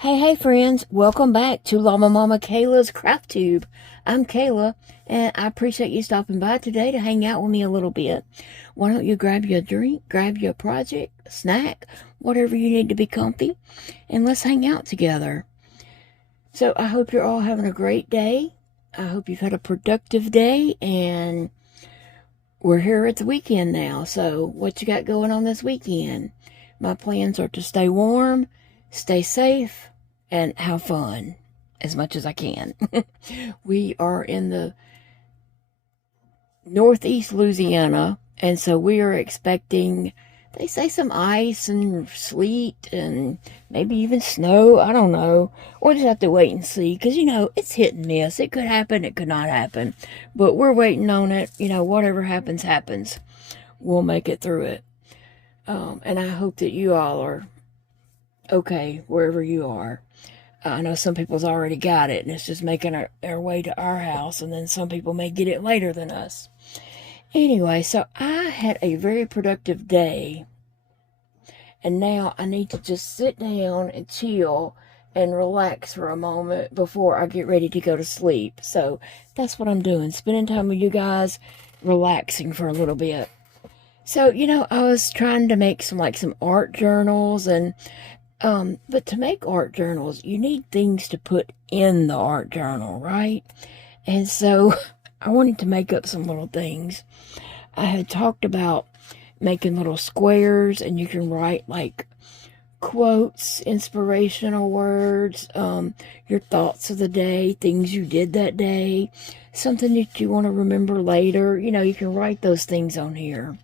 Hey friends, welcome back to Llama Mama Kayla's Craft Tube. I'm Kayla, and I appreciate you stopping by today to hang out with me a little bit. Why don't you grab you a drink, grab you a project, a snack, whatever you need to be comfy, and let's hang out together. So I hope you're all having a great day. I hope you've had a productive day, and we're here at the weekend now. So what you got going on this weekend? My plans are to stay warm, stay safe, and have fun as much as I can. We are in the northeast Louisiana, and so we are expecting, they say, some ice and sleet and maybe even snow. I don't know. We'll just have to wait and see, because, it's hit and miss. It could happen, it could not happen. But we're waiting on it. Whatever happens, happens. We'll make it through it. And I hope that you all are okay wherever you are. I know some people's already got it, and it's just making our way to our house, and then some people may get it later than us. Anyway, so I had a very productive day, and now I need to just sit down and chill and relax for a moment before I get ready to go to sleep. So that's what I'm doing, spending time with you guys, relaxing for a little bit. So, I was trying to make some art journals, and but to make art journals, you need things to put in the art journal, right? And so I wanted to make up some little things. I had talked about making little squares, and you can write quotes, inspirational words, your thoughts of the day, things you did that day, something that you want to remember later. You can write those things on here.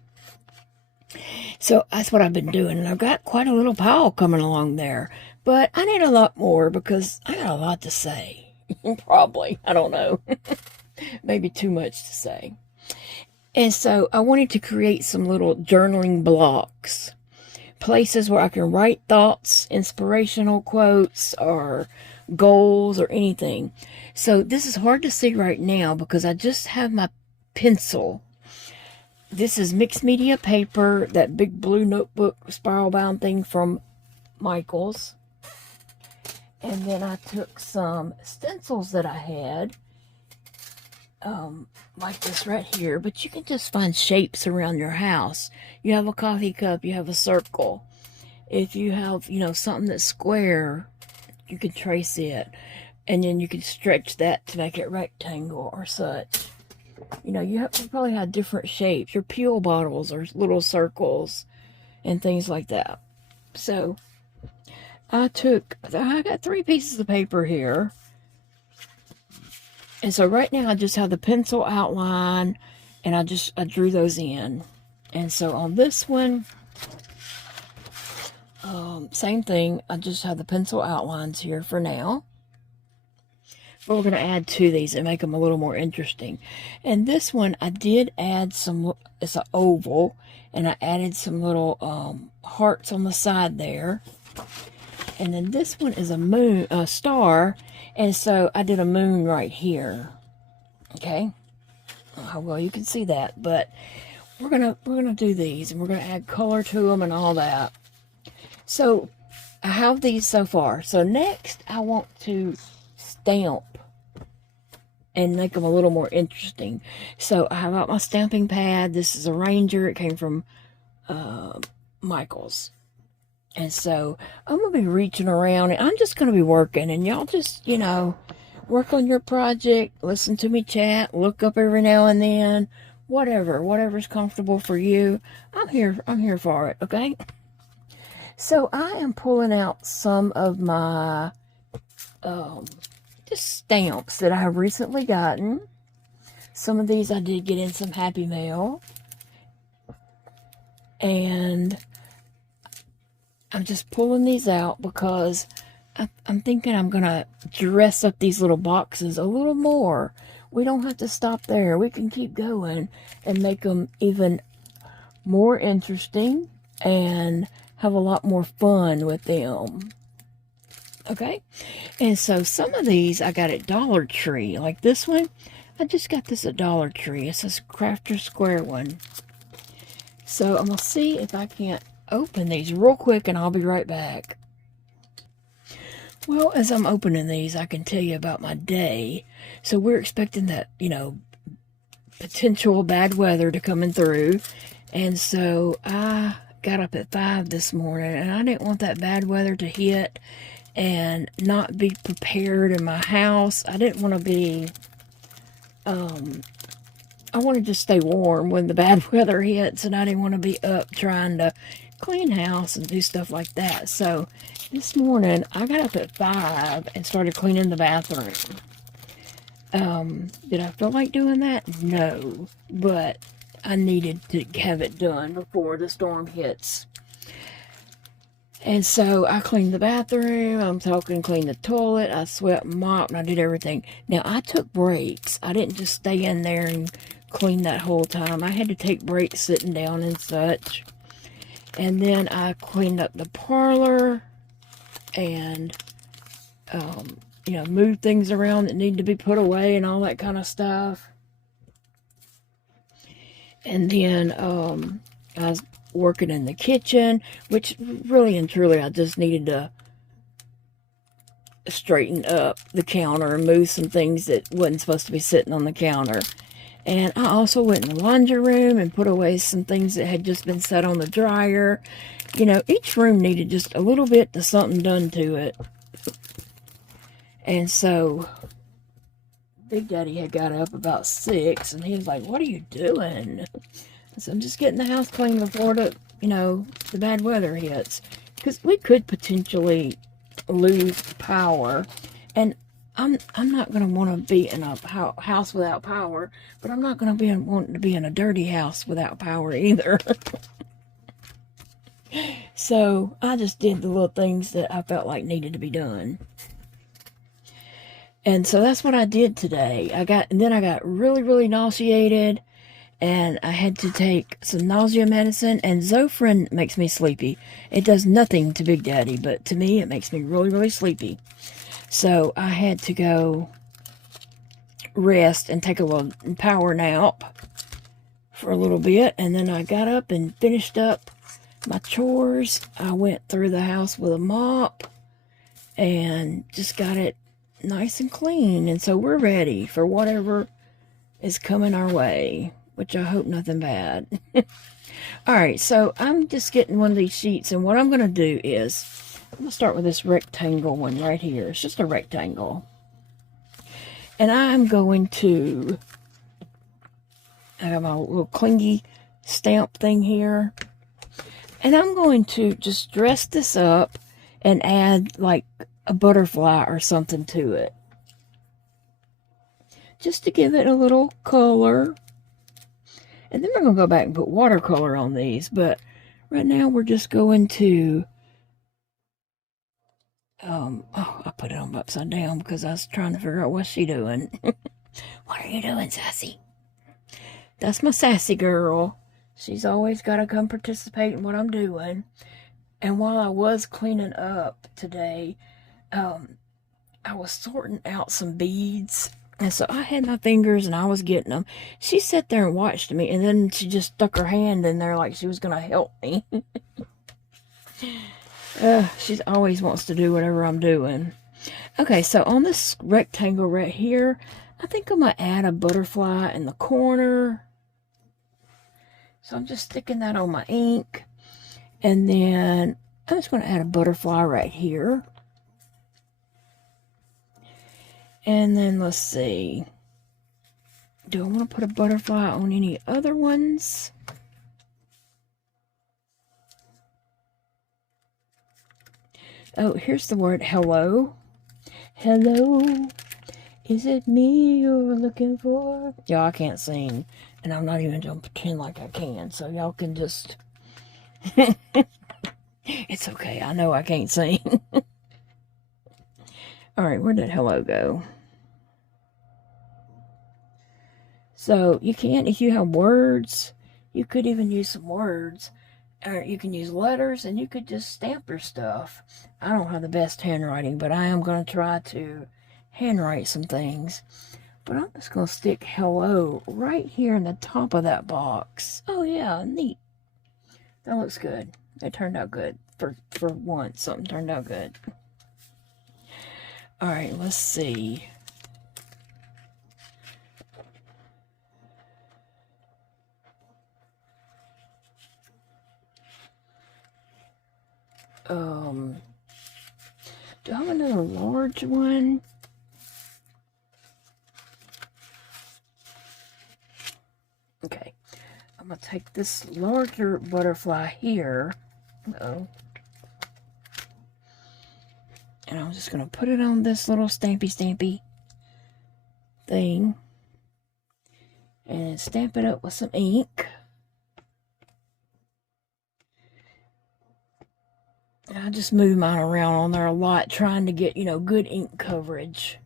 So that's what I've been doing, and I've got quite a little pile coming along there. But I need a lot more because I got a lot to say. Probably. I don't know. Maybe too much to say. And so I wanted to create some little journaling blocks. Places where I can write thoughts, inspirational quotes, or goals, or anything. So this is hard to see right now because I just have my pencil. This is mixed media paper, that big blue notebook spiral bound thing from Michael's. And then I took some stencils that I had, like this right here. But you can just find shapes around your house. You have a coffee cup, you have a circle. If you have, something that's square, you can trace it. And then you can stretch that to make it rectangle or such. You probably have different shapes. Your pill bottles or little circles and things like that. So I got 3 pieces of paper here. And so right now I just have the pencil outline, and I drew those in. And so on this one, same thing. I just have the pencil outlines here for now. But we're going to add to these and make them a little more interesting. And this one, I did add some, it's an oval, and I added some little hearts on the side there. And then this one is a star, and so I did a moon right here. Okay? How well you can see that, but we're gonna do these, and we're gonna add color to them and all that. So I have these so far. So next, I want to stamp and make them a little more interesting. So I have out my stamping pad. This is a Ranger. It came from Michael's. And so I'm going to be reaching around, and I'm just going to be working. And y'all just, work on your project, listen to me chat, look up every now and then, whatever's comfortable for you. I'm here for it, okay? So I am pulling out some of my just stamps that I have recently gotten. Some of these I did get in some Happy Mail. And I'm just pulling these out because I'm thinking I'm going to dress up these little boxes a little more. We don't have to stop there. We can keep going and make them even more interesting and have a lot more fun with them. Okay, and so some of these I got at Dollar Tree. Like this one, I just got this at Dollar Tree. It's this Crafter Square one. So I'm going to see if I can't open these real quick, and I'll be right back. Well, as I'm opening these, I can tell you about my day. So we're expecting that, potential bad weather to coming through. And so I got up at 5 this morning, and I didn't want that bad weather to hit and not be prepared in my house. I didn't want to be, I wanted to stay warm when the bad weather hits, and I didn't want to be up trying to clean house and do stuff like that. So this morning I got up at 5 and started cleaning the bathroom. Did I feel like doing that? No, but I needed to have it done before the storm hits. And so I cleaned the bathroom, I'm talking cleaned the toilet, I swept and mopped, and I did everything. Now, I took breaks. I didn't just stay in there and clean that whole time. I had to take breaks sitting down and such. And then I cleaned up the parlor and, moved things around that needed to be put away and all that kind of stuff. And then I was working in the kitchen, which really and truly I just needed to straighten up the counter and move some things that wasn't supposed to be sitting on the counter. And I also went in the laundry room and put away some things that had just been set on the dryer. Each room needed just a little bit of something done to it. And so Big Daddy had got up about 6, and he was like, "What are you doing?" I said, "I'm just getting the house clean before the bad weather hits." Because we could potentially lose power. And I'm not going to want to be in a house without power, but I'm not going to want to be in a dirty house without power either. So I just did the little things that I felt like needed to be done. And so that's what I did today. Then I got really, really nauseated, and I had to take some nausea medicine, and Zofran makes me sleepy. It does nothing to Big Daddy, but to me it makes me really, really sleepy. So I had to go rest and take a little power nap for a little bit, and then I got up and finished up my chores. I went through the house with a mop and just got it nice and clean, and so we're ready for whatever is coming our way, which I hope nothing bad. Alright, so I'm just getting one of these sheets, and what I'm going to do is I'm going to start with this rectangle one right here. It's just a rectangle, and I'm going to, I got my little clingy stamp thing here, and I'm going to just dress this up and add like a butterfly or something to it, just to give it a little color. And then we're going to go back and put watercolor on these, but right now we're just going to I put it on upside down because I was trying to figure out what's she doing. What are you doing, Sassy? That's my sassy girl. She's always got to come participate in what I'm doing. And while I was cleaning up today, I was sorting out some beads, and so I had my fingers and I was getting them. She sat there and watched me, and then she just stuck her hand in there like she was gonna help me. She always wants to do whatever I'm doing. Okay, so on this rectangle right here, I think I'm gonna add a butterfly in the corner. So I'm just sticking that on my ink, and then I'm just gonna add a butterfly right here. And then let's see, do I want to put a butterfly on any other ones? Oh, here's the word hello. Hello, is it me you're looking for? Y'all, I can't sing, and I'm not even going to pretend like I can, so y'all can just... It's okay, I know I can't sing. Alright, where did hello go? So you can, if you have words, you could even use some words, or you can use letters, and you could just stamp your stuff. I don't have the best handwriting, but I am going to try to handwrite some things. But I'm just going to stick hello right here in the top of that box. Oh yeah, neat. That looks good. It turned out good. For once, something turned out good. All right, let's see. Do I have another large one? Okay, I'm gonna take this larger butterfly here. Uh-oh. And I'm just gonna put it on this little stampy thing. And stamp it up with some ink. I just move mine around on there a lot, trying to get, you know, good ink coverage.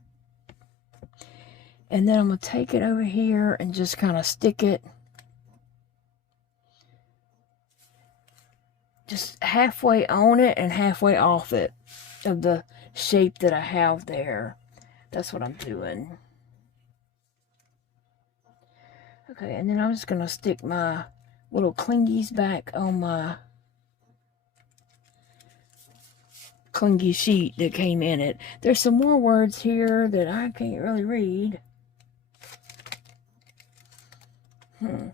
And then I'm going to take it over here and just kind of stick it just halfway on it and halfway off it of the shape that I have there. That's what I'm doing. Okay, and then I'm just going to stick my little clingies back on my clingy sheet that came in it. There's some more words here that I can't really read. I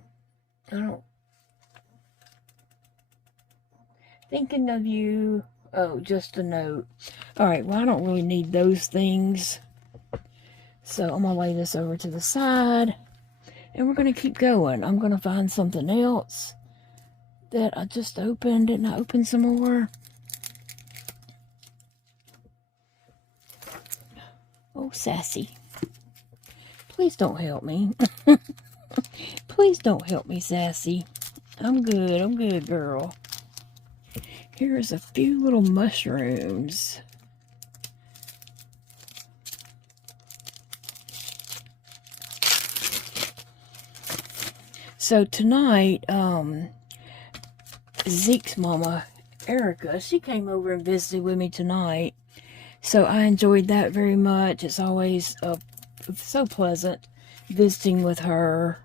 don't. Thinking of you. Oh, just a note. Alright, well, I don't really need those things. So I'm going to lay this over to the side. And we're going to keep going. I'm going to find something else that I just opened. Didn't I open some more? Oh, sassy. Please don't help me. Please don't help me, sassy. I'm good, girl. Here's a few little mushrooms. So tonight, Zeke's mama, Erica, she came over and visited with me tonight. So I enjoyed that very much. It's always so pleasant visiting with her.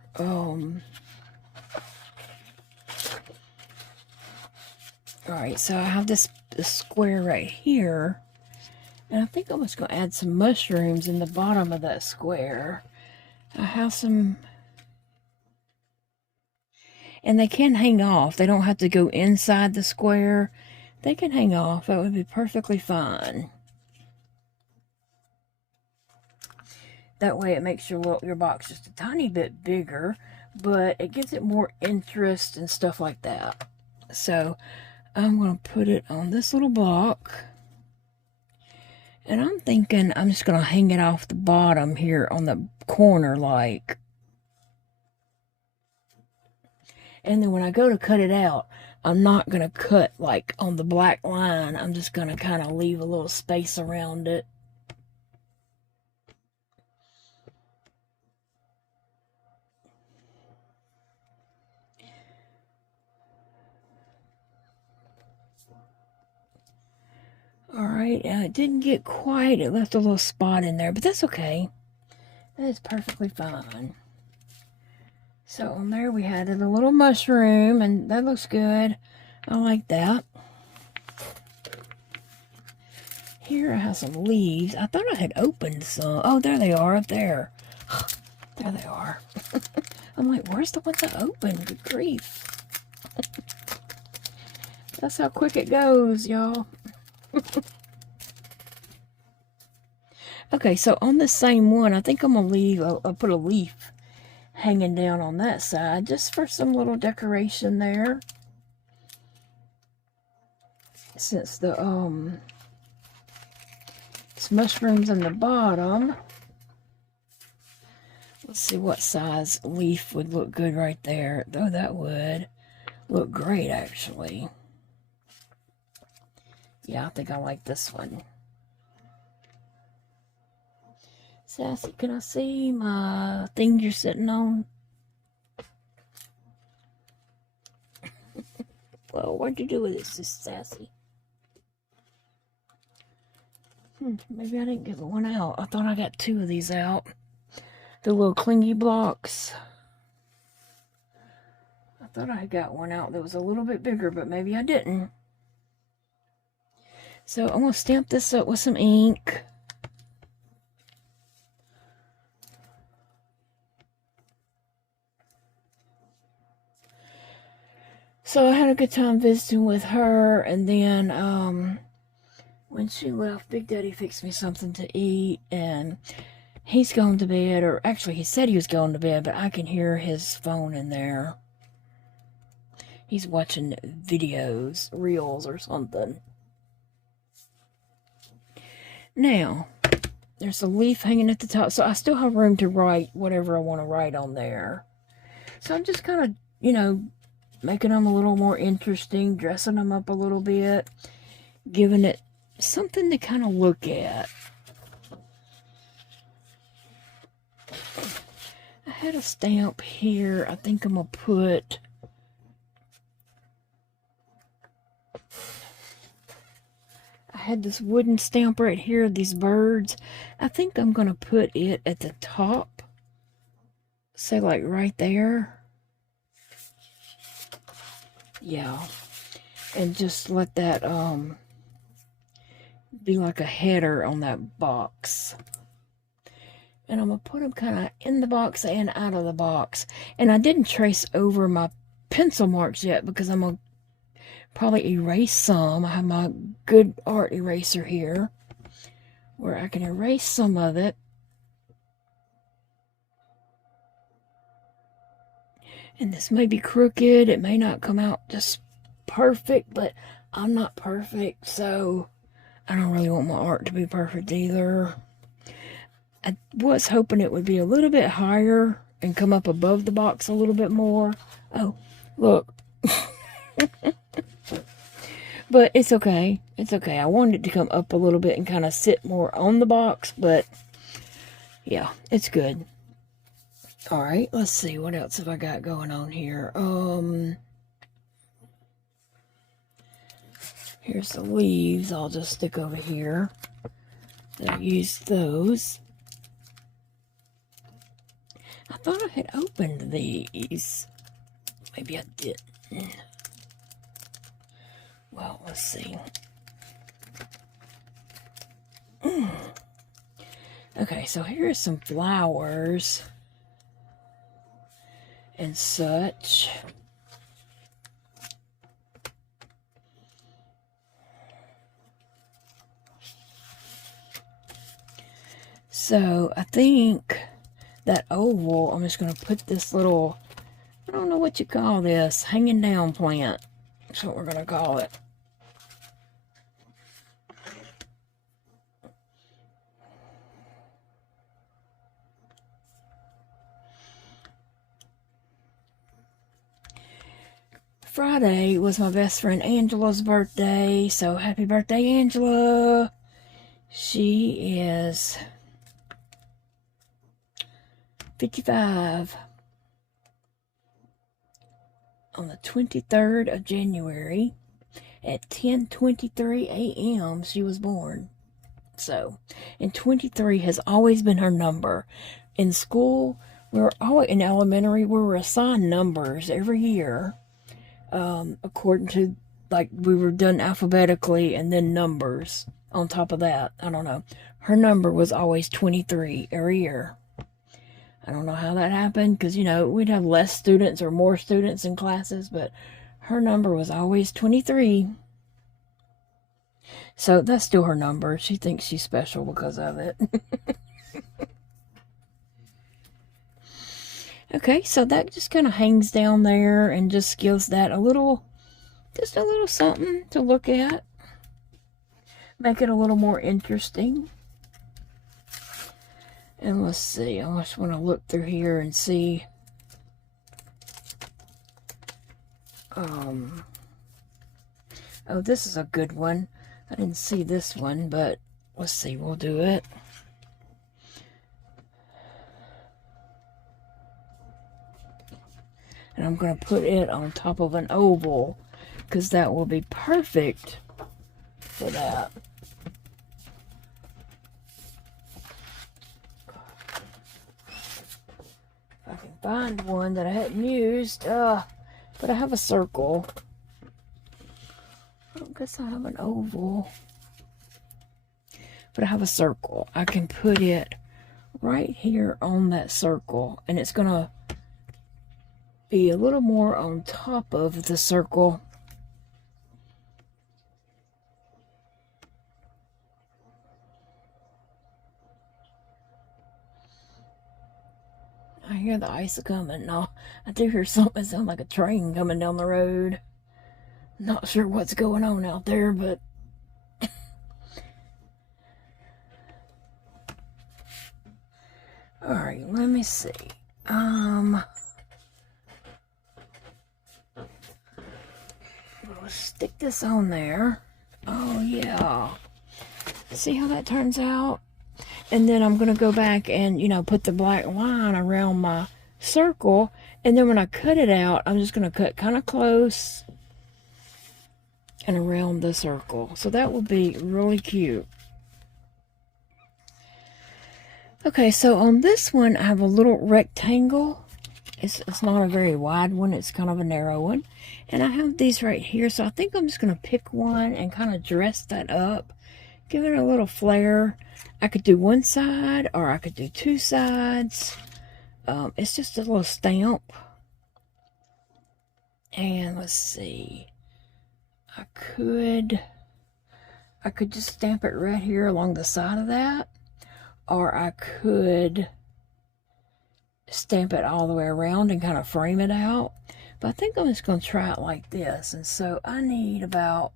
Alright, so I have this square right here. And I think I'm just going to add some mushrooms in the bottom of that square. I have some... And they can hang off. They don't have to go inside the square. They can hang off. That would be perfectly fine. That way it makes your box just a tiny bit bigger, but it gives it more interest and stuff like that. So I'm going to put it on this little block. And I'm thinking I'm just going to hang it off the bottom here on the corner like. And then when I go to cut it out, I'm not going to cut like on the black line. I'm just going to kind of leave a little space around it. Alright, it didn't get quite, it left a little spot in there, but that's okay. That is perfectly fine. So on there we had a little mushroom, and that looks good. I like that. Here I have some leaves. I thought I had opened some. Oh, there they are, up there. There they are. I'm like, where's the ones I opened? Good grief. That's how quick it goes, y'all. Okay, so on this same one, I think I'm going to leave, I'll put a leaf hanging down on that side, just for some little decoration there. Since the, it's mushrooms in the bottom. Let's see what size leaf would look good right there. Oh, that would look great, actually. Yeah, I think I like this one. Sassy, can I see my thing you're sitting on? Well, what'd you do with this, Sassy? Maybe I didn't get one out. I thought I got two of these out. The little clingy blocks. I thought I got one out that was a little bit bigger, but maybe I didn't. So I'm going to stamp this up with some ink. So I had a good time visiting with her, and then when she left, Big Daddy fixed me something to eat, and he's gone to bed, or actually he said he was going to bed, but I can hear his phone in there. He's watching videos, reels or something. Now, there's a leaf hanging at the top, so I still have room to write whatever I want to write on there. So I'm just kind of, you know, making them a little more interesting, dressing them up a little bit, giving it something to kind of look at. I had a stamp here. I think I'm going to put... I had this wooden stamp right here, these birds. I think I'm going to put it at the top. Say like right there. Yeah. And just let that be like a header on that box. And I'm going to put them kind of in the box and out of the box. And I didn't trace over my pencil marks yet because I'm going to probably erase some. I have my good art eraser here where I can erase some of it. And this may be crooked. It may not come out just perfect, but I'm not perfect, so I don't really want my art to be perfect either. I was hoping it would be a little bit higher and come up above the box a little bit more. Oh, look. But it's okay. It's okay. I wanted it to come up a little bit and kind of sit more on the box, but yeah, it's good. All right, let's see. What else have I got going on here? Here's the leaves. I'll just stick over here. I used those. I thought I had opened these. Maybe I didn't. Well, let's see. Okay, so here's some flowers and such. So I think that oval, I'm just going to put this little, I don't know what you call this, hanging down plant. That's what we're going to call it. Friday was my best friend Angela's birthday, so happy birthday, Angela. She is 55 on the 23rd of January at 10:23 a.m. she was born. So, and 23 has always been her number. In school, we were always, in elementary, we were assigned numbers every year, according to, like, we were done alphabetically and then numbers on top of that. I don't know. Her number was always 23 every year. I don't know how that happened, because, you know, we'd have less students or more students in classes, but her number was always 23. So that's still her number. She thinks she's special because of it. Okay, so that just kind of hangs down there and just gives that a little, just a little something to look at. Make it a little more interesting. And let's see, I just want to look through here and see. Oh, this is a good one. I didn't see this one, but let's see, we'll do it. And I'm going to put it on top of an oval, because that will be perfect for that. If I can find one that I hadn't used, but I have a circle. I don't guess I have an oval, but I have a circle. I can put it right here on that circle, and it's gonna be a little more on top of the circle. I hear the ice coming. No, I do hear something that sounds like a train coming down the road. Not sure what's going on out there, but all right, let me see. We'll stick this on there. Oh yeah. See how that turns out? And then I'm going to go back and, you know, put the black line around my circle. And then when I cut it out, I'm just going to cut kind of close and around the circle. So that will be really cute. Okay, so on this one, I have a little rectangle. It's not a very wide one. It's kind of a narrow one. And I have these right here. So I think I'm just going to pick one and kind of dress that up. Give it a little flair. I could do one side or I could do two sides. It's just a little stamp. And let's see. I could just stamp it right here along the side of that. Or I could stamp it all the way around and kind of frame it out. But I think I'm just going to try it like this. And so I need about,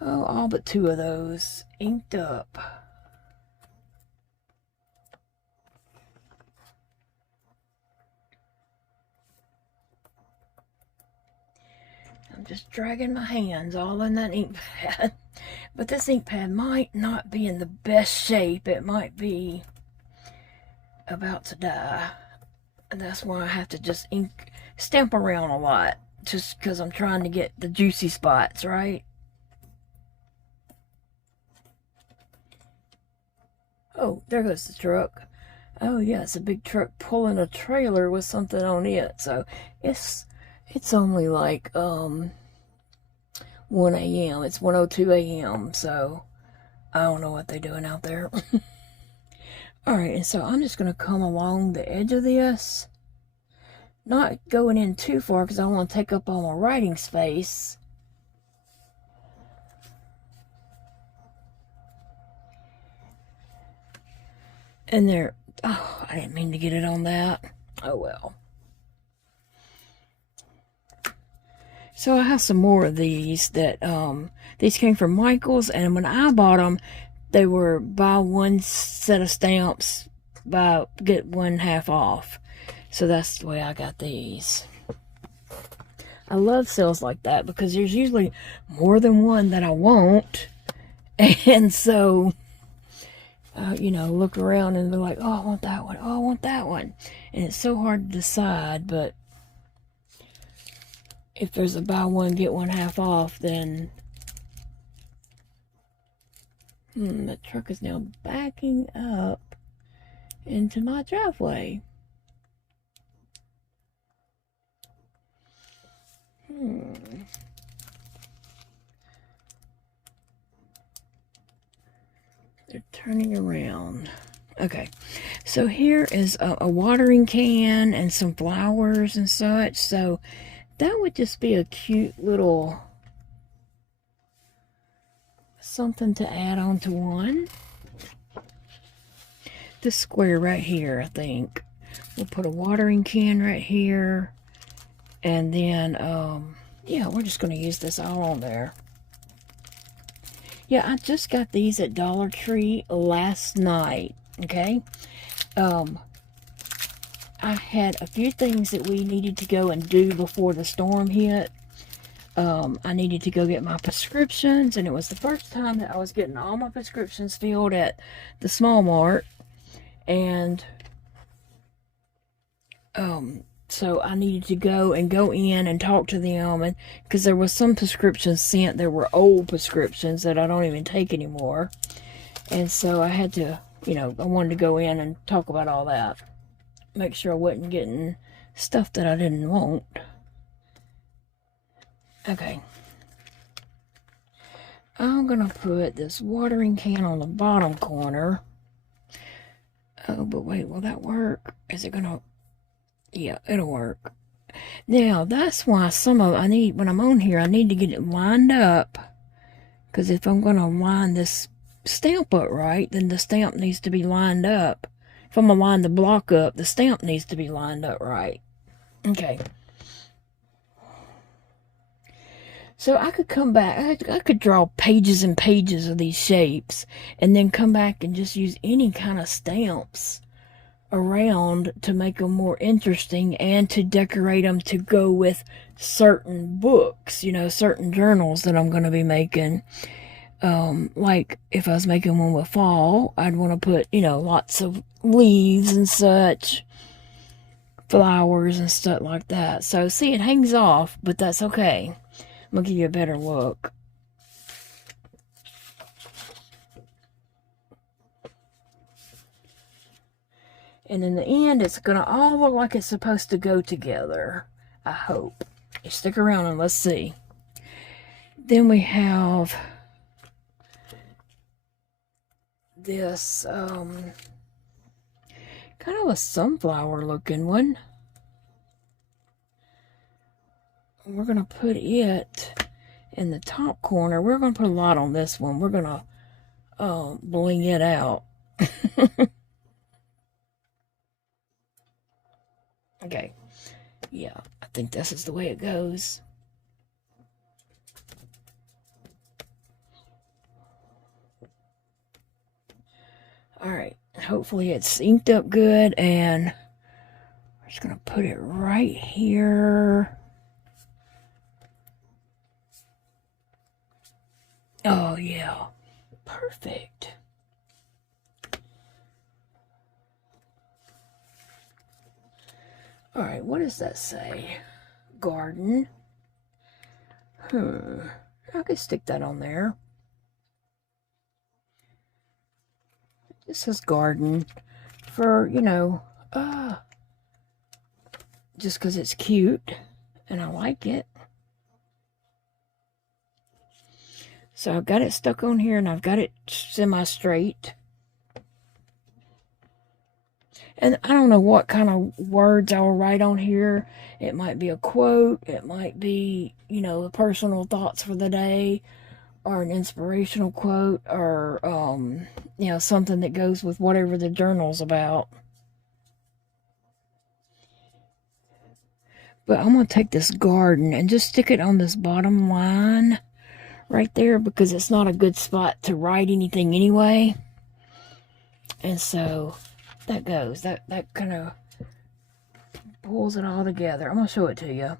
all but two of those inked up. I'm just dragging my hands all in that ink pad. But this ink pad might not be in the best shape. It might be about to die. And that's why I have to just stamp around a lot. Just because I'm trying to get the juicy spots, right? Oh, there goes the truck. Oh yeah, it's a big truck pulling a trailer with something on it. So it's only like 1 a.m. It's 1:02 a.m. So I don't know what they're doing out there. Alright, and so I'm just going to come along the edge of this. Not going in too far because I don't want to take up all my writing space. And there, oh, I didn't mean to get it on that. Oh well. So I have some more of these that, these came from Michael's, and when I bought them, they were buy one set of stamps, get one half off. So that's the way I got these. I love sales like that because there's usually more than one that I want. And so, you know, look around and be like, oh, I want that one. Oh, I want that one. And it's so hard to decide, but if there's a buy one, get one half off, then the truck is now backing up into my driveway. They're turning around. Okay, so here is a watering can and some flowers and such. So that would just be a cute little something to add on to one. This square right here, I think. We'll put a watering can right here. And then, yeah, we're just going to use this all on there. Yeah, I just got these at Dollar Tree last night, okay? I had a few things that we needed to go and do before the storm hit. I needed to go get my prescriptions, and it was the first time that I was getting all my prescriptions filled at the Small Mart. And, so I needed to go in and talk to them, and because there was some prescriptions sent, there were old prescriptions that I don't even take anymore. And so I had to, you know, I wanted to go in and talk about all that. Make sure I wasn't getting stuff that I didn't want. Okay. I'm going to put this watering can on the bottom corner. Oh, but wait, will that work? Is it going to... Yeah, it'll work. Now, that's why when I'm on here, I need to get it lined up. Because if I'm going to line this stamp up right, then the stamp needs to be lined up. If I'm going to line the block up, the stamp needs to be lined up right. Okay. So I could come back, I could draw pages and pages of these shapes, and then come back and just use any kind of stamps around to make them more interesting and to decorate them to go with certain books, certain journals that I'm going to be making. Like if I was making one with fall, I'd want to put, lots of leaves and such, flowers and stuff like that. So see, it hangs off, but that's okay. I'm going to give you a better look. And in the end, it's going to all look like it's supposed to go together. I hope. You stick around and let's see. Then we have this kind of a sunflower looking one. We're going to put it in the top corner. We're going to put a lot on this one. We're going to bling it out. Okay. Yeah, I think this is the way it goes. Alright, hopefully it's inked up good, and we're just going to put it right here. Oh, yeah. Perfect. Alright, what does that say? Garden. I could stick that on there. It says garden for, just because it's cute and I like it. So I've got it stuck on here and I've got it semi-straight. And I don't know what kind of words I'll write on here. It might be a quote. It might be, the personal thoughts for the day, or an inspirational quote, or, something that goes with whatever the journal's about. But I'm going to take this garden and just stick it on this bottom line right there, because it's not a good spot to write anything anyway. And so that goes. That kind of pulls it all together. I'm going to show it to you.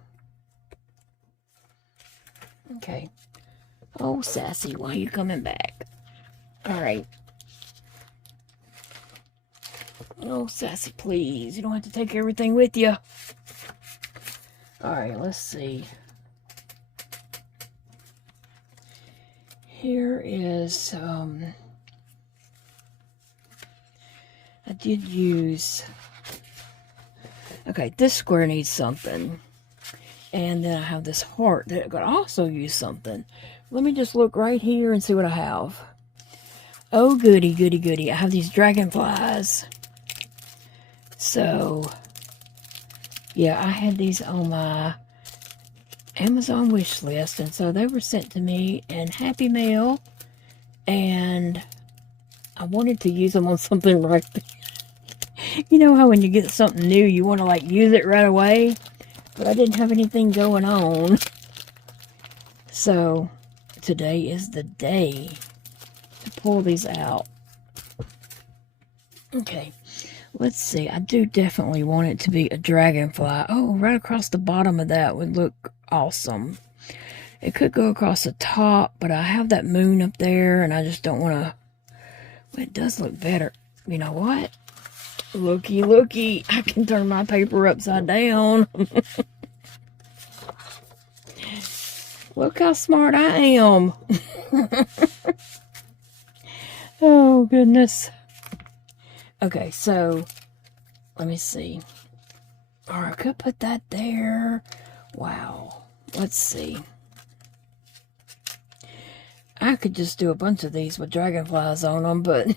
Okay. Oh, Sassy, why are you coming back? Alright. Oh, Sassy, please. You don't have to take everything with you. Alright, let's see. Here is, I did use, okay, this square needs something. And then I have this heart that could also use something. Let me just look right here and see what I have. Oh, goody, goody, goody. I have these dragonflies. So, yeah, I had these on my Amazon wish list, and so they were sent to me in Happy Mail, and I wanted to use them on something right there. You know how when you get something new, you want to, use it right away? But I didn't have anything going on. So, today is the day to pull these out. Okay, let's see. I do definitely want it to be a dragonfly. Oh, right across the bottom of that would look awesome. It could go across the top, but I have that moon up there, and I just don't want to... Well, it does look better. You know what? Looky, looky. I can turn my paper upside down. Look how smart I am. Oh, goodness. Okay, so, let me see. Or I could put that there. Wow. Let's see. I could just do a bunch of these with dragonflies on them, but...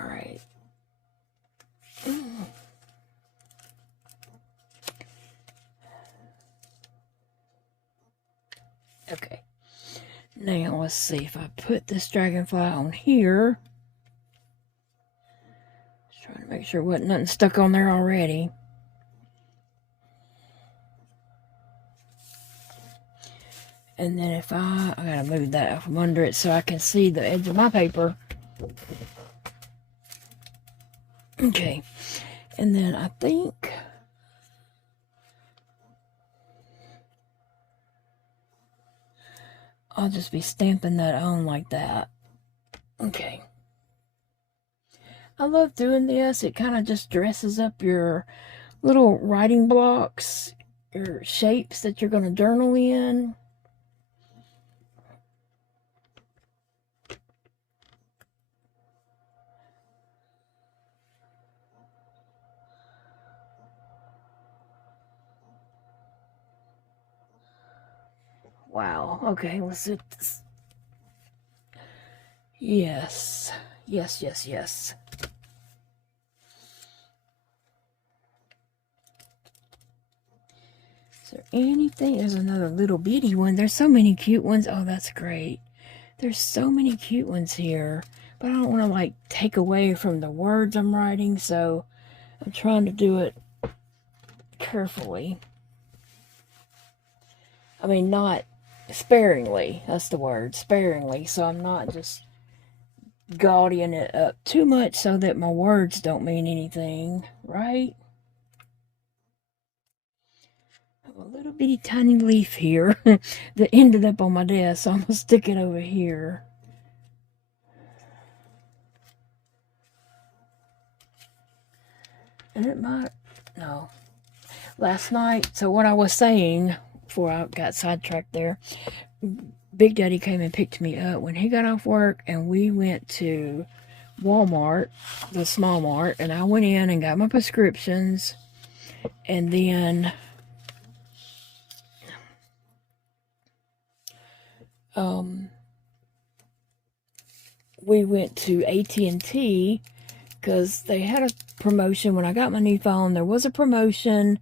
Alright. Okay. Now, let's see if I put this dragonfly on here. Just trying to make sure wasn't nothing stuck on there already. And then if I gotta move that out from under it so I can see the edge of my paper. Okay. And then I think I'll just be stamping that on like that. Okay. I love doing this. It kind of just dresses up your little writing blocks, your shapes that you're going to journal in. Wow. Okay, let's do this. Yes. Yes, yes, yes. Is there anything? There's another little bitty one. There's so many cute ones. Oh, that's great. There's so many cute ones here. But I don't want to, like, take away from the words I'm writing, so I'm trying to do it carefully. I mean, not sparingly. That's the word. Sparingly. So I'm not just gaudying it up too much so that my words don't mean anything, right? I have a little bitty tiny leaf here that ended up on my desk, so I'm going to stick it over here. And it might, no. Last night, so what I was saying before I got sidetracked there, Big Daddy came and picked me up when he got off work, and we went to Walmart, the small mart, and I went in and got my prescriptions, and then we went to AT&T because they had a promotion. When I got my new phone, there was a promotion,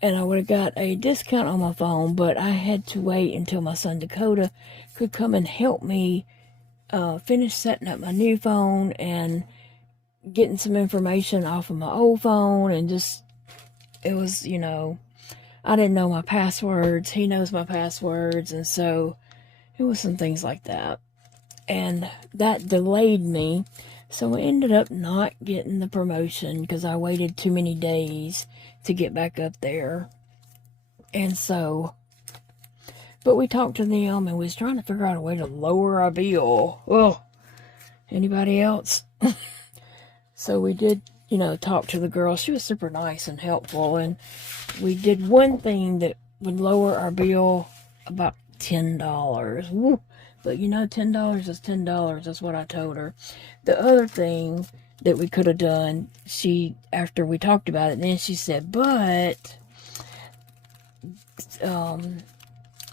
and I would have got a discount on my phone, but I had to wait until my son Dakota could come and help me finish setting up my new phone and getting some information off of my old phone. And just, it was, you know, I didn't know my passwords. He knows my passwords, and so it was some things like that. And that delayed me, so I ended up not getting the promotion because I waited too many days to get back up there. And so, but we talked to them and we was trying to figure out a way to lower our bill. Well, anybody else? So we did, you know, talk to the girl. She was super nice and helpful, and we did one thing that would lower our bill about $10. Woo. But you know, $10 is $10. That's what I told her. The other thing that we could have done, after we talked about it, then she said, but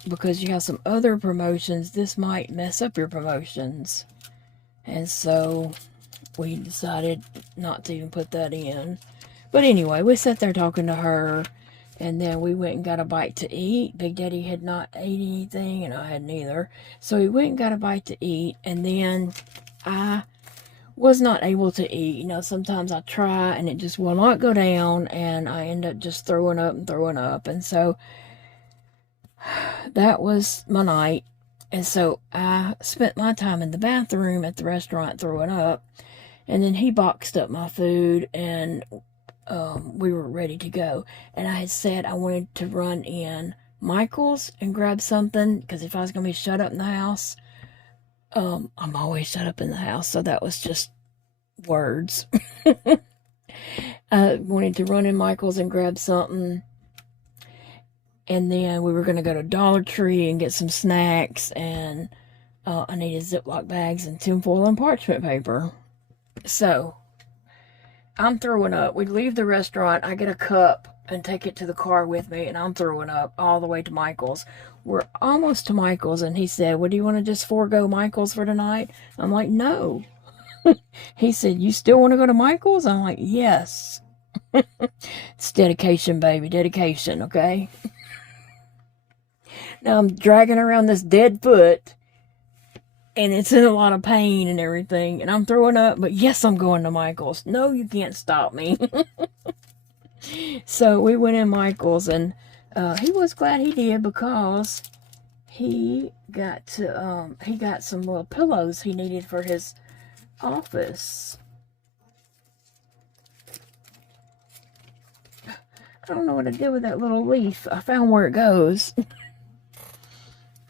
because you have some other promotions, this might mess up your promotions. And so we decided not to even put that in. But anyway, we sat there talking to her, and then we went and got a bite to eat. Big Daddy had not ate anything, and I hadn't either. So we went and got a bite to eat, and then I was not able to eat. You know, sometimes I try, and it just will not go down, and I end up just throwing up and throwing up. And so that was my night. And so I spent my time in the bathroom at the restaurant throwing up. And then he boxed up my food, and we were ready to go. And I had said I wanted to run in Michael's and grab something, because if I was going to be shut up in the house, I'm always shut up in the house, so that was just words. I wanted to run in Michael's and grab something, and then we were going to go to Dollar Tree and get some snacks, and I needed Ziploc bags and tinfoil and parchment paper. So I'm throwing up. We leave the restaurant, I get a cup and take it to the car with me, and I'm throwing up all the way to Michael's. We're almost to Michael's, and he said, well, do you want to just forego Michael's for tonight? I'm like, no. He said, you still want to go to Michael's? I'm like, yes. It's dedication, baby. Dedication, okay? Now I'm dragging around this dead foot, and it's in a lot of pain and everything, and I'm throwing up, but yes, I'm going to Michael's. No, you can't stop me. So we went in Michael's, and he was glad he did, because he got some little pillows he needed for his office. I don't know what I did with that little leaf. I found where it goes.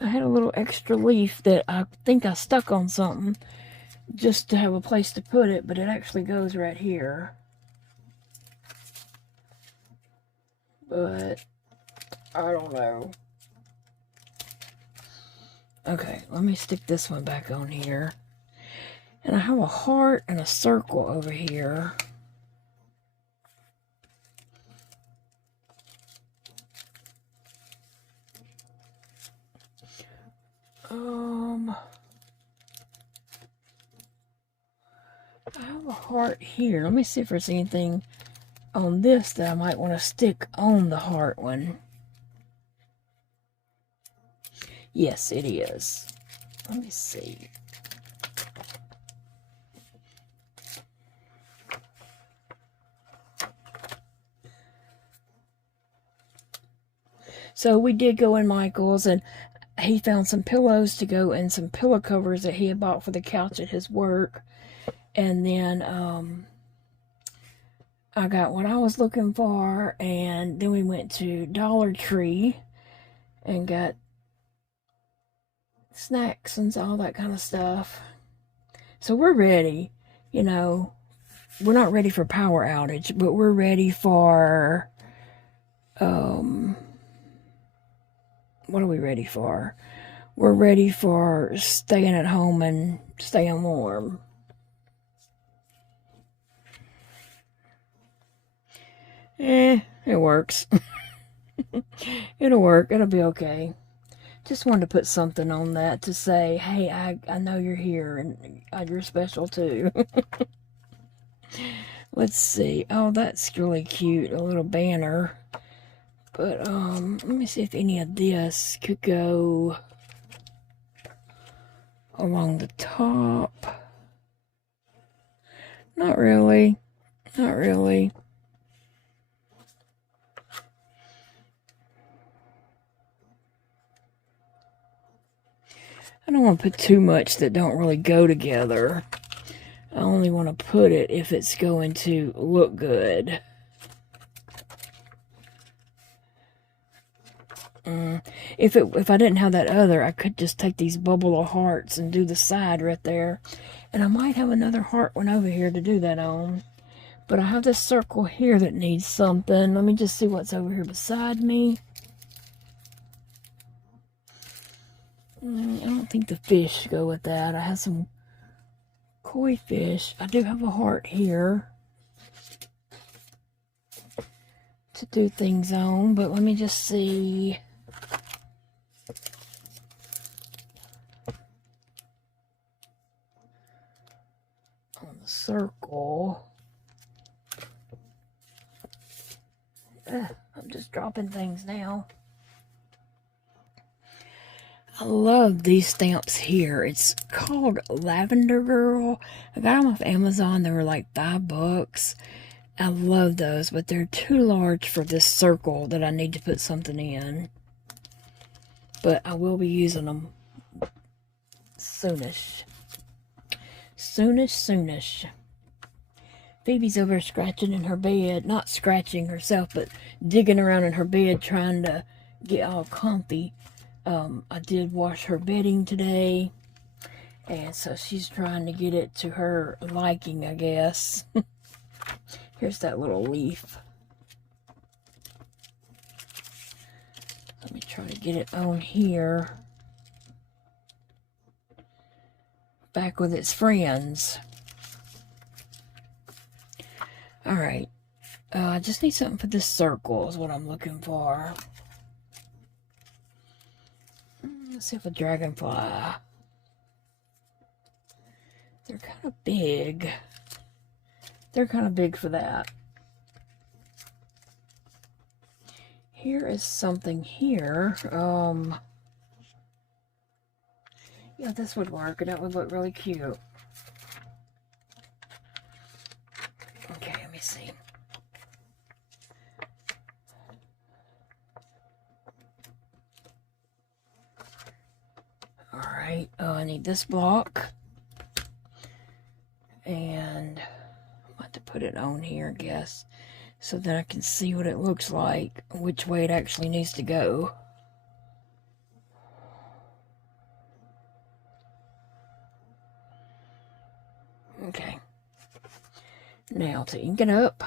I had a little extra leaf that I think I stuck on something just to have a place to put it, but it actually goes right here. But I don't know. Okay, let me stick this one back on here. And I have a heart and a circle over here. I have a heart here. Let me see if there's anything on this that I might want to stick on the heart one. Yes, it is. Let me see. So we did go in Michael's, and he found some pillows to go and some pillow covers that he had bought for the couch at his work. And then I got what I was looking for, and then we went to Dollar Tree and got snacks and all that kind of stuff. So we're ready. You know, we're not ready for power outage, but we're ready for what are we ready for? We're ready for staying at home and staying warm. It works. It'll work. It'll be okay. Just wanted to put something on that to say, hey, I know you're here, and you're special too. Let's see. Oh, that's really cute. A little banner. But let me see if any of this could go along the top. Not really. Not really. I don't want to put too much that don't really go together. I only want to put it if it's going to look good. If I didn't have that other, I could just take these bubble of hearts and do the side right there. And I might have another heart one over here to do that on. But I have this circle here that needs something. Let me just see what's over here beside me. I don't think the fish go with that. I have some koi fish. I do have a heart here to do things on, but let me just see. On the circle. I'm just dropping things now. I love these stamps here. It's called Lavender Girl. I got them off Amazon. They were like $5. I love those, but they're too large for this circle that I need to put something in. But I will be using them soonish. Soonish. Phoebe's over scratching in her bed. Not scratching herself, but digging around in her bed trying to get all comfy. I did wash her bedding today, and so she's trying to get it to her liking, I guess. Here's that little leaf. Let me try to get it on here. Back with its friends. Alright. I just need something for this circle is what I'm looking for. Let's see if a dragonfly. They're kind of big. They're kind of big for that. here is something here. Yeah, this would work, and that would look really cute. Okay, let me see. Alright, I need this block. And I'm about to put it on here, I guess, so that I can see what it looks like, which way it actually needs to go. Okay. Now to ink it up.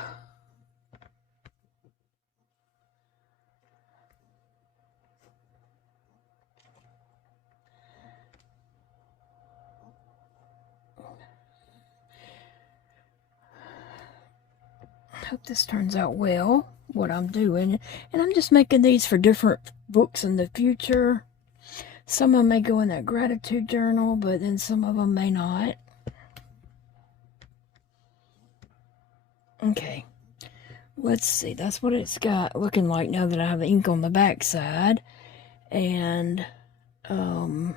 I hope this turns out well, what I'm doing. And I'm just making these for different books in the future. Some of them may go in that gratitude journal, but then some of them may not. Okay, let's see. That's what it's got looking like now that I have ink on the back side. And I'm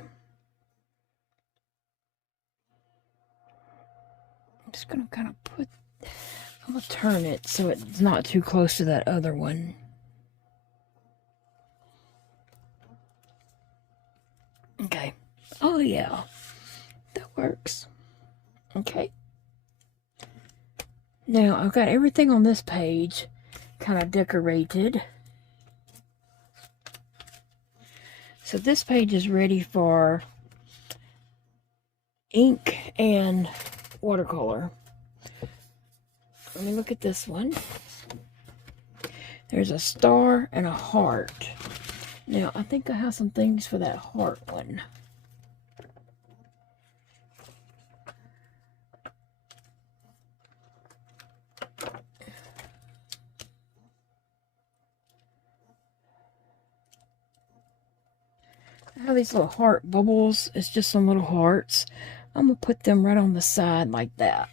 just gonna kind of put, I'm gonna turn it so it's not too close to that other one. Okay. Oh yeah, that works. Okay. Now I've got everything on this page kind of decorated. So this page is ready for ink and watercolor. Let me look at this one. There's a star and a heart. Now, I think I have some things for that heart one. I have these little heart bubbles. It's just some little hearts. I'm going to put them right on the side like that.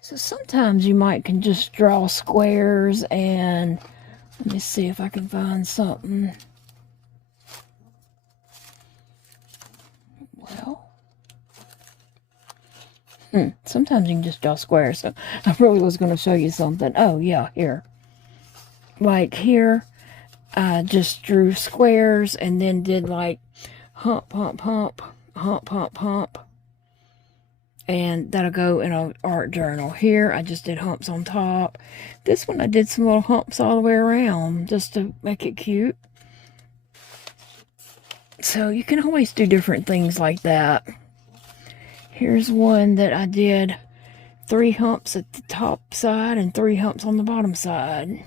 So sometimes you can just draw squares, and let me see if I can find something. Well, sometimes you can just draw squares. So I really was going to show you something. Oh yeah, here. Like here, I just drew squares and then did like hump, hump, hump, hump, hump, hump. And that'll go in an art journal. Here, I just did humps on top. This one, I did some little humps all the way around just to make it cute. So you can always do different things like that. Here's one that I did 3 humps at the top side and 3 humps on the bottom side.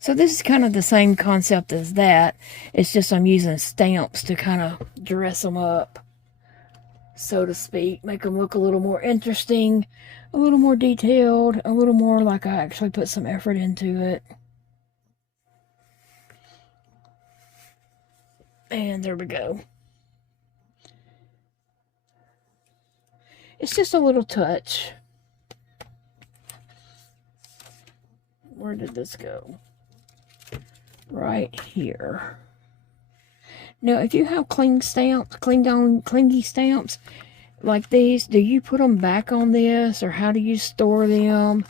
So this is kind of the same concept as that. It's just I'm using stamps to kind of dress them up, so to speak, make them look a little more interesting, a little more detailed, a little more like I actually put some effort into it. And there we go. It's just a little touch. Where did this go? Right here. Now, if you have cling stamps, clingy stamps like these, do you put them back on this, or how do you store them?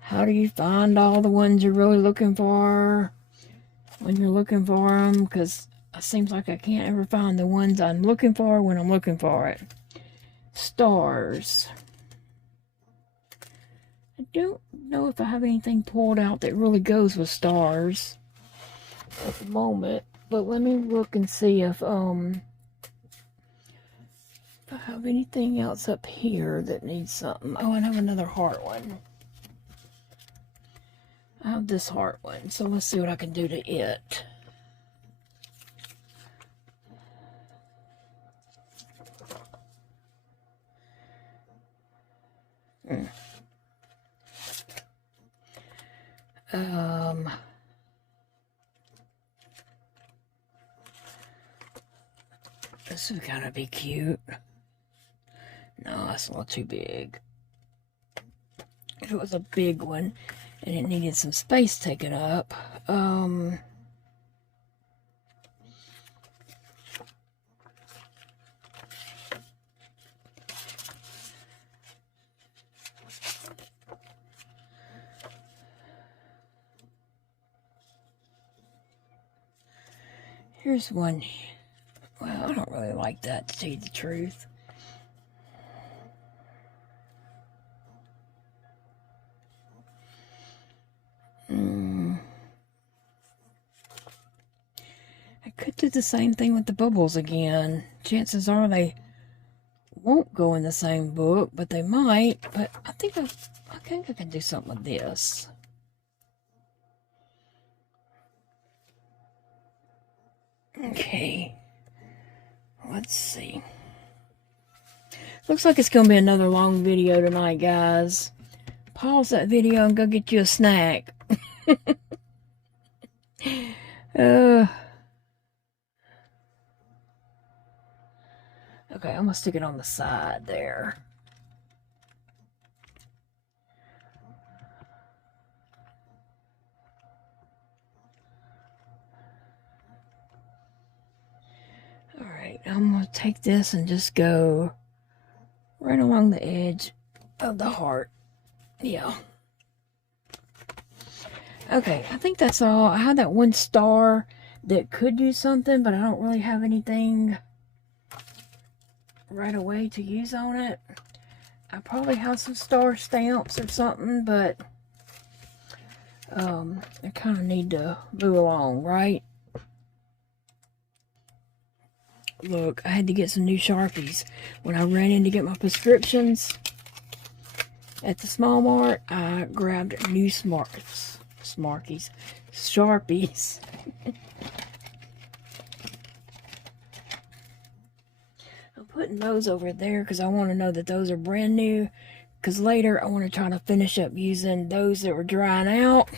How do you find all the ones you're really looking for when you're looking for them? Because it seems like I can't ever find the ones I'm looking for when I'm looking for it. Stars. I don't know if I have anything pulled out that really goes with stars at the moment. But let me look and see if I have anything else up here that needs something. Oh, I have another heart one. I have this heart one, so let's see what I can do to it. This is gonna be cute. No, that's a little too big. If it was a big one and it needed some space taken up, here's one. Well, I don't really like that, to tell you the truth. I could do the same thing with the bubbles again. Chances are they won't go in the same book, but they might. But I think I can do something with this. Okay. Let's see. Looks like it's going to be another long video tonight, guys. Pause that video and go get you a snack. Okay, I'm going to stick it on the side there. Alright, I'm going to take this and just go right along the edge of the heart. Yeah. Okay, I think that's all. I had that one star that could use something, but I don't really have anything right away to use on it. I probably have some star stamps or something, but I kind of need to move along, right? Look, I had to get some new Sharpies. When I ran in to get my prescriptions at the Small Mart, I grabbed new Sharpies. I'm putting those over there because I want to know that those are brand new, because later I want to try to finish up using those that were drying out.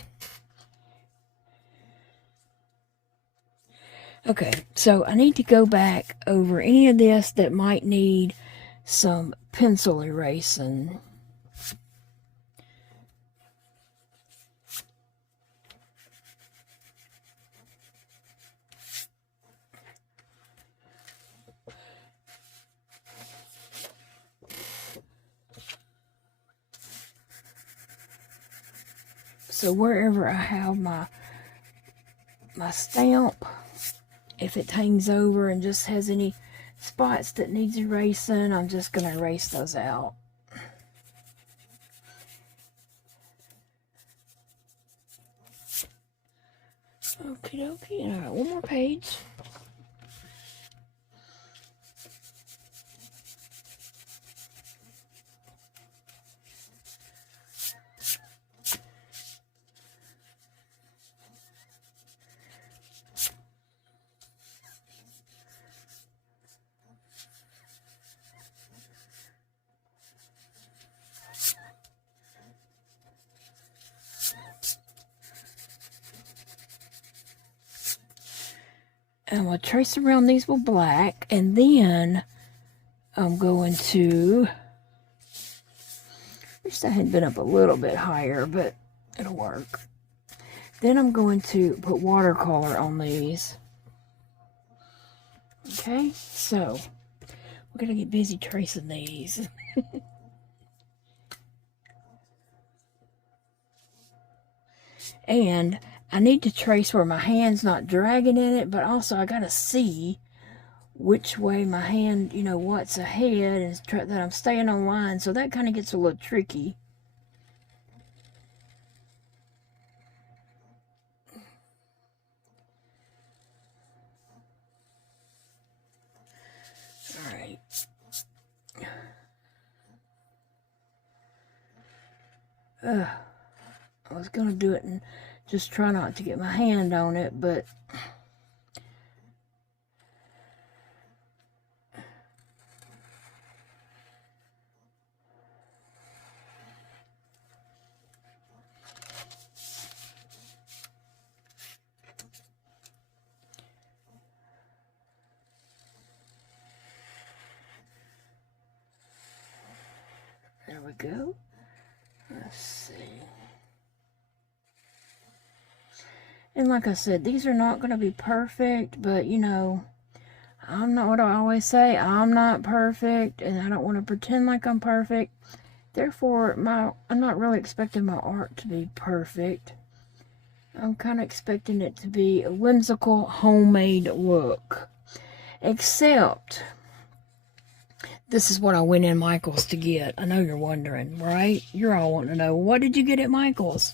Okay, so I need to go back over any of this that might need some pencil erasing. So wherever I have my stamp, if it hangs over and just has any spots that needs erasing, I'm just going to erase those out. Okie dokie. Alright, one more page. And I'm going to trace around these with black, and then I'm going to, wish that had been up a little bit higher, but it'll work. Then I'm going to put watercolor on these. Okay, so we're going to get busy tracing these. And I need to trace where my hand's not dragging in it, but also I got to see which way my hand, you know, what's ahead, and that I'm staying on line. So that kind of gets a little tricky. All right. I was going to do it and just try not to get my hand on it, but we go. Let's see. And like I said, these are not going to be perfect, but you know, I'm not, what I always say, I'm not perfect, and I don't want to pretend like I'm perfect. Therefore, I'm not really expecting my art to be perfect. I'm kind of expecting it to be a whimsical, homemade look. Except, this is what I went in Michael's to get. I know you're wondering, right? You're all wanting to know, what did you get at Michael's?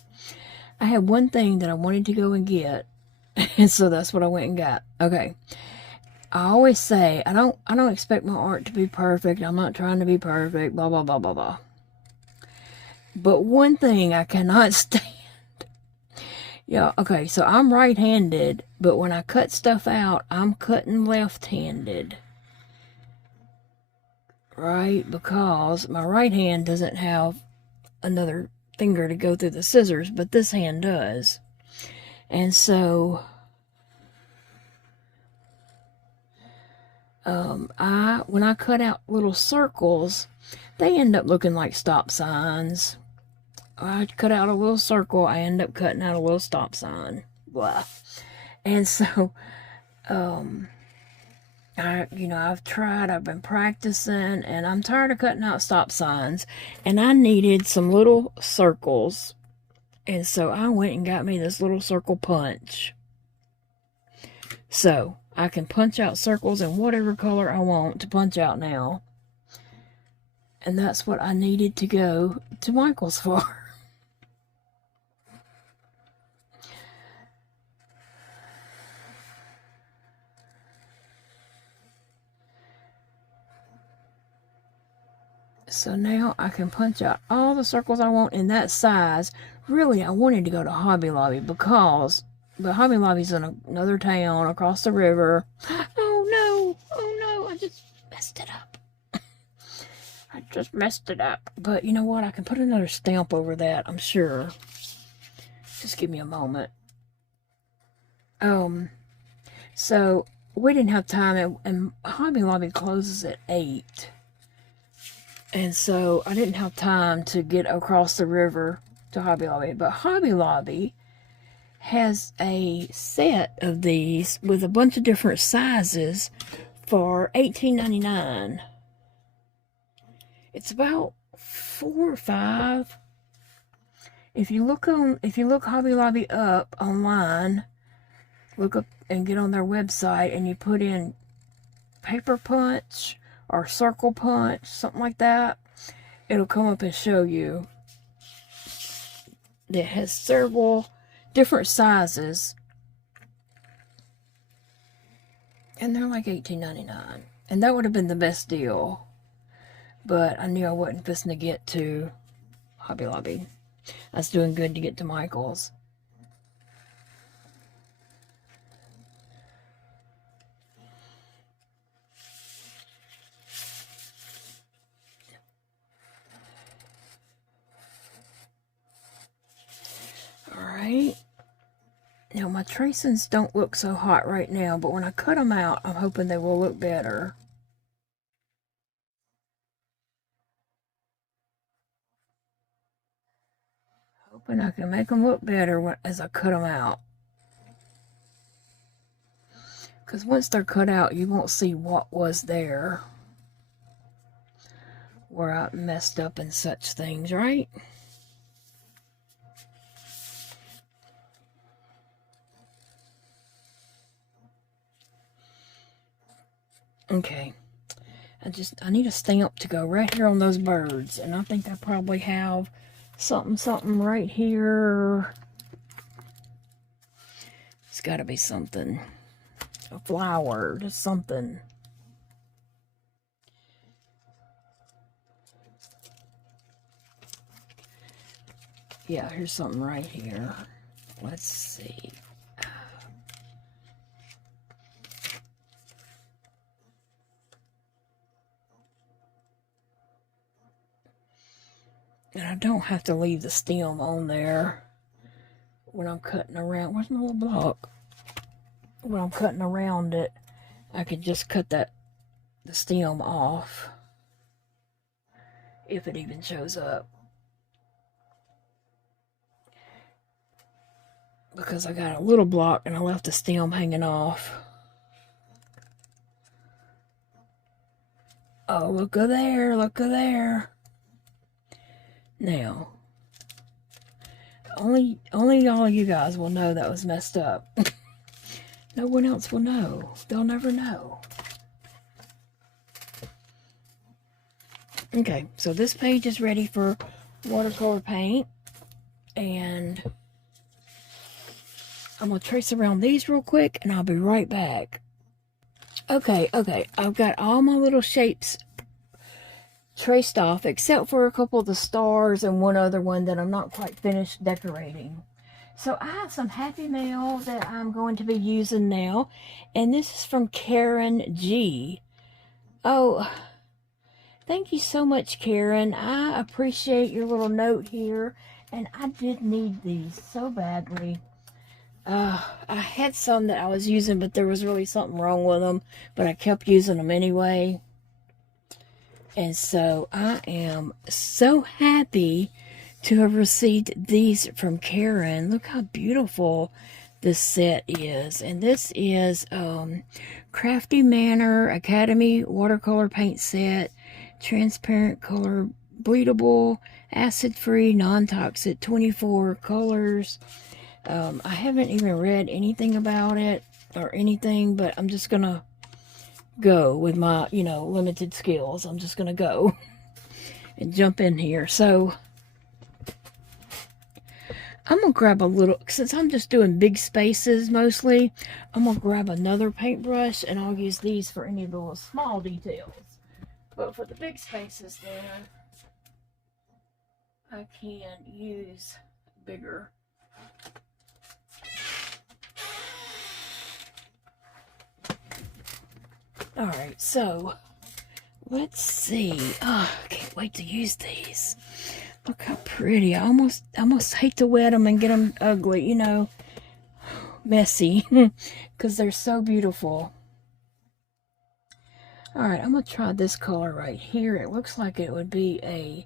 I had one thing that I wanted to go and get, and so that's what I went and got. Okay. I always say, I don't expect my art to be perfect. I'm not trying to be perfect, blah, blah, blah, blah, blah. But one thing I cannot stand. Yeah, okay, so I'm right-handed, but when I cut stuff out, I'm cutting left-handed. Right? Because my right hand doesn't have another finger to go through the scissors, but this hand does. And so, when I cut out little circles, they end up looking like stop signs. I cut out a little circle, I end up cutting out a little stop sign. Blah. And so, I've been practicing, and I'm tired of cutting out stop signs, and I needed some little circles, and so I went and got me this little circle punch. So, I can punch out circles in whatever color I want to punch out now. And that's what I needed to go to Michael's for. So now I can punch out all the circles I want in that size. Really, I wanted to go to Hobby Lobby because the Hobby Lobby's in another town across the river. Oh no, I just messed it up. I just messed it up. But you know what? I can put another stamp over that, I'm sure. Just give me a moment. So we didn't have time, and Hobby Lobby closes at 8. And so I didn't have time to get across the river to Hobby Lobby. But Hobby Lobby has a set of these with a bunch of different sizes for $18.99. It's about 4 or 5. If you look Hobby Lobby up online, look up and get on their website, and you put in paper punch or circle punch, something like that, it'll come up and show you that it has several different sizes, and they're like $18.99, and that would have been the best deal, but I knew I wasn't fixing to get to Hobby Lobby. I was doing good to get to Michael's. Alright, now my tracings don't look so hot right now, but when I cut them out, I'm hoping they will look better. Hoping I can make them look better as I cut them out. Because once they're cut out, you won't see what was there, where I messed up and such things, right? Okay, I need a stamp to go right here on those birds, and I think I probably have something right here. It's got to be something, a flower, just something. Yeah, here's something right here. Let's see. And I don't have to leave the stem on there when I'm cutting around. Where's my little block? When I'm cutting around it, I could just cut the stem off if it even shows up. Because I got a little block and I left the stem hanging off. Oh, look at there, look at there. Now, only all of you guys will know that was messed up. No one else will know. They'll never know. Okay, so this page is ready for watercolor paint. And I'm going to trace around these real quick and I'll be right back. Okay, I've got all my little shapes traced off except for a couple of the stars and one other one that I'm not quite finished decorating. So I have some Happy Mail that I'm going to be using now, and this is from Karen G. Oh, thank you so much, Karen. I appreciate your little note here, and I did need these so badly. I had some that I was using, but there was really something wrong with them, but I kept using them anyway. And so I am so happy to have received these from Karen. Look how beautiful this set is. And this is Crafty Manor Academy watercolor paint set, transparent color, bleedable, acid-free, non-toxic, 24 colors. I haven't even read anything about it or anything, but I'm just gonna go with my, limited skills. I'm just gonna go and jump in here. So I'm gonna grab a little, since I'm just doing big spaces mostly, I'm gonna grab another paintbrush and I'll use these for any of the little small details. But for the big spaces then, I can use bigger. Alright, so let's see. Oh, I can't wait to use these. Look how pretty. I almost hate to wet them and get them ugly, messy, because they're so beautiful. Alright, I'm going to try this color right here. It looks like it would be a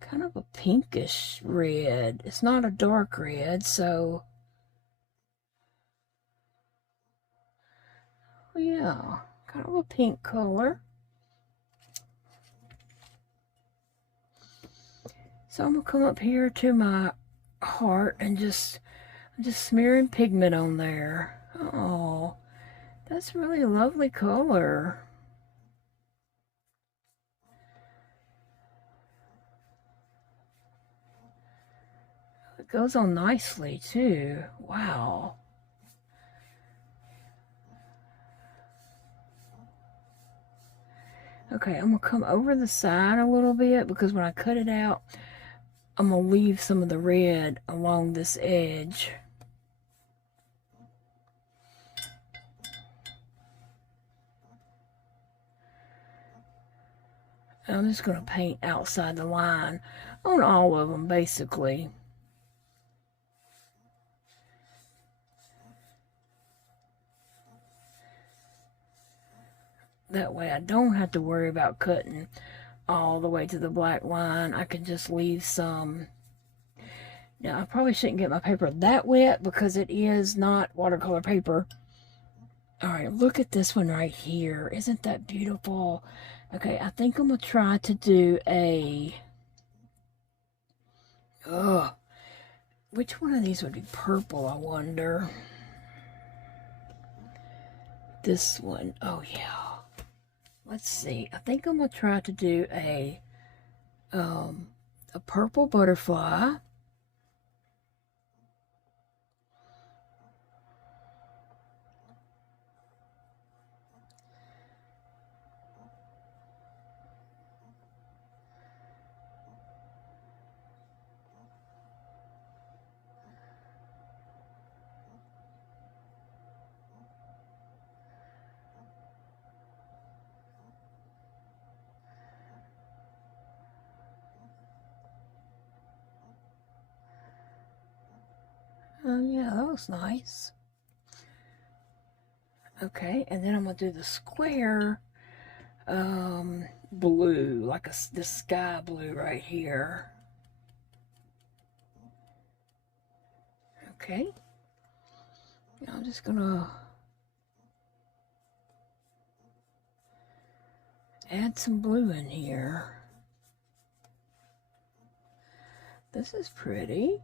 kind of a pinkish red. It's not a dark red, so yeah, kind of a pink color. So I'm going to come up here to my heart and just smearing pigment on there. Oh, that's really a lovely color. It goes on nicely too. Wow. Okay, I'm going to come over the side a little bit because when I cut it out, I'm going to leave some of the red along this edge. I'm just going to paint outside the line on all of them, basically. That way I don't have to worry about cutting all the way to the black line. I can just leave some. Now, I probably shouldn't get my paper that wet because it is not watercolor paper. Alright, look at this one right here. Isn't that beautiful? Okay, I think I'm going to try to do a... which one of these would be purple, I wonder? This one. Oh, yeah. Let's see. I think I'm going to try to do a purple butterfly. Oh, yeah, that looks nice. Okay, and then I'm going to do the square blue, like the sky blue right here. Okay. Now I'm just gonna add some blue in here. This is pretty.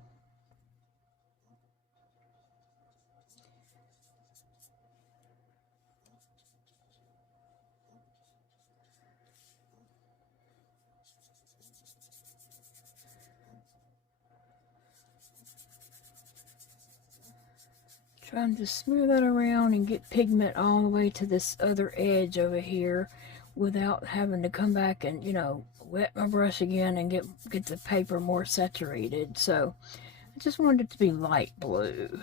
Trying to smear that around and get pigment all the way to this other edge over here without having to come back and, you know, wet my brush again and get the paper more saturated. So I just wanted it to be light blue.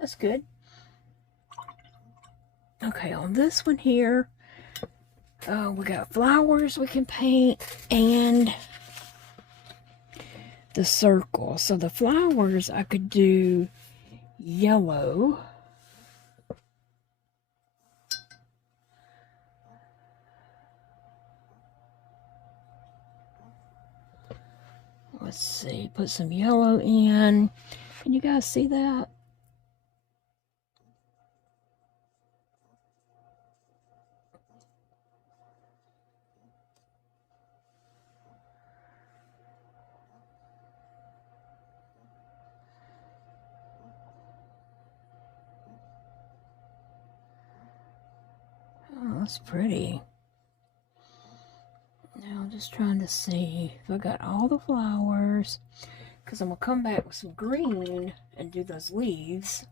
That's good. Okay, on this one here, we got flowers we can paint and the circle. So the flowers I could do yellow. Let's see, put some yellow in. Can you guys see that? Oh, that's pretty. Now I'm just trying to see if I got all the flowers, because I'm going to come back with some green and do those leaves.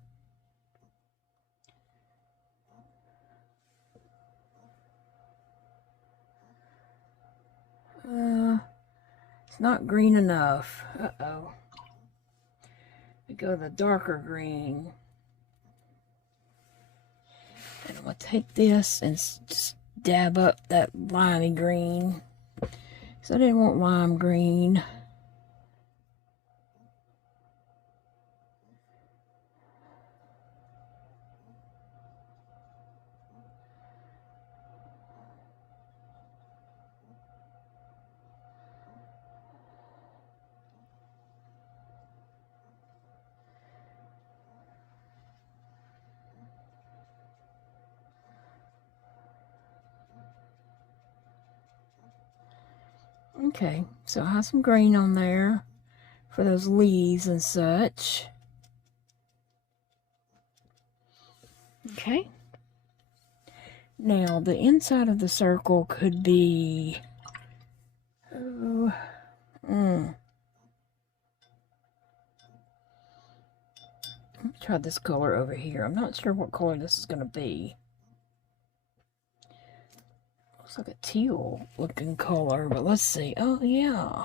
It's not green enough. Uh-oh. We go the darker green. And I'm going to take this and just dab up that limey green. So I didn't want lime green. Okay, so I have some green on there for those leaves and such. Okay. Now, the inside of the circle could be... Let's try this color over here. I'm not sure what color this is going to be. Looks like a teal looking color, but let's see. Oh, yeah.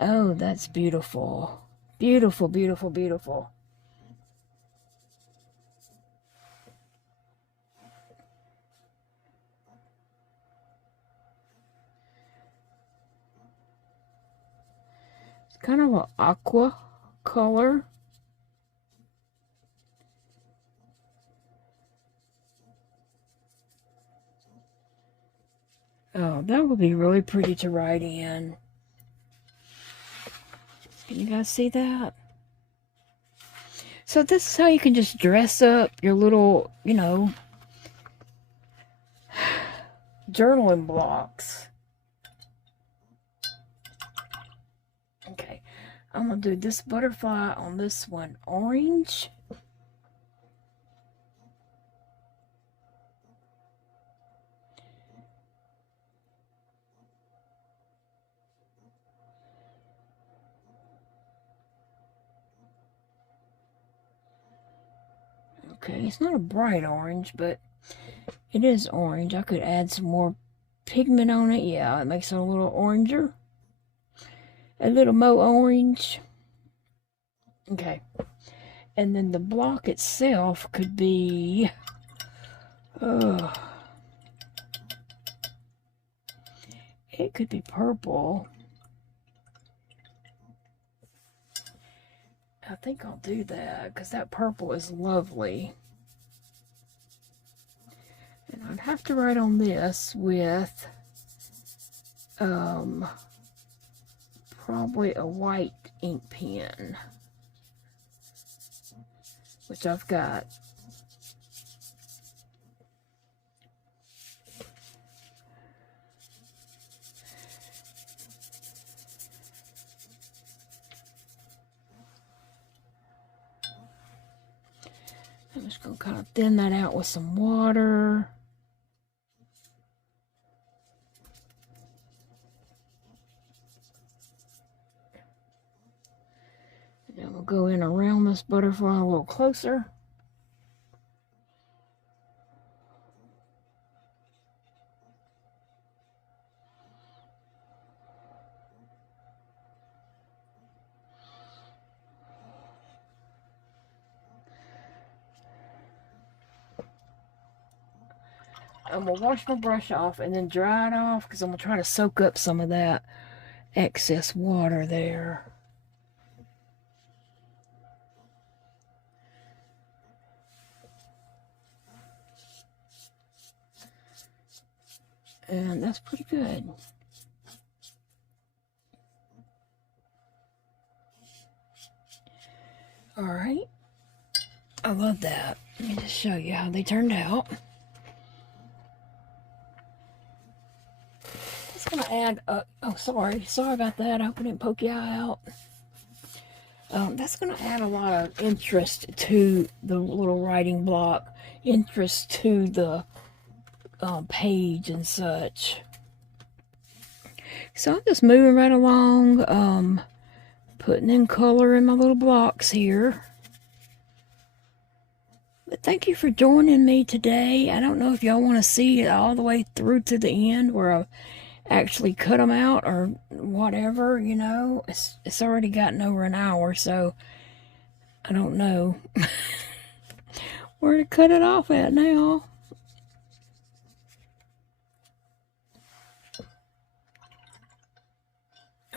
Oh, that's beautiful. Beautiful, beautiful, beautiful. It's kind of an aqua color. Oh, that would be really pretty to write in. Can you guys see that? So this is how you can just dress up your little, you know, journaling blocks. Okay, I'm going to do this butterfly on this one orange. Okay, it's not a bright orange, but it is orange. I could add some more pigment on it. Yeah, it makes it a little oranger. A little more orange. Okay. And then the block itself could be... it could be purple. I think I'll do that because that purple is lovely. And I'd have to write on this with probably a white ink pen, which I've got. I'm just going to kind of thin that out with some water. And we'll go in around this butterfly a little closer. I'm going to wash my brush off and then dry it off because I'm going to try to soak up some of that excess water there. And that's pretty good. All right. I love that. Let me just show you how they turned out. Gonna add oh sorry about that. I hope I didn't poke your eye out. That's gonna add a lot of interest to the little writing block, interest to the page and such. So I'm just moving right along, putting in color in my little blocks here. But thank you for joining me today. I don't know if y'all want to see it all the way through to the end where I've actually cut them out or whatever, you know. It's already gotten over an hour, so I don't know where to cut it off at now.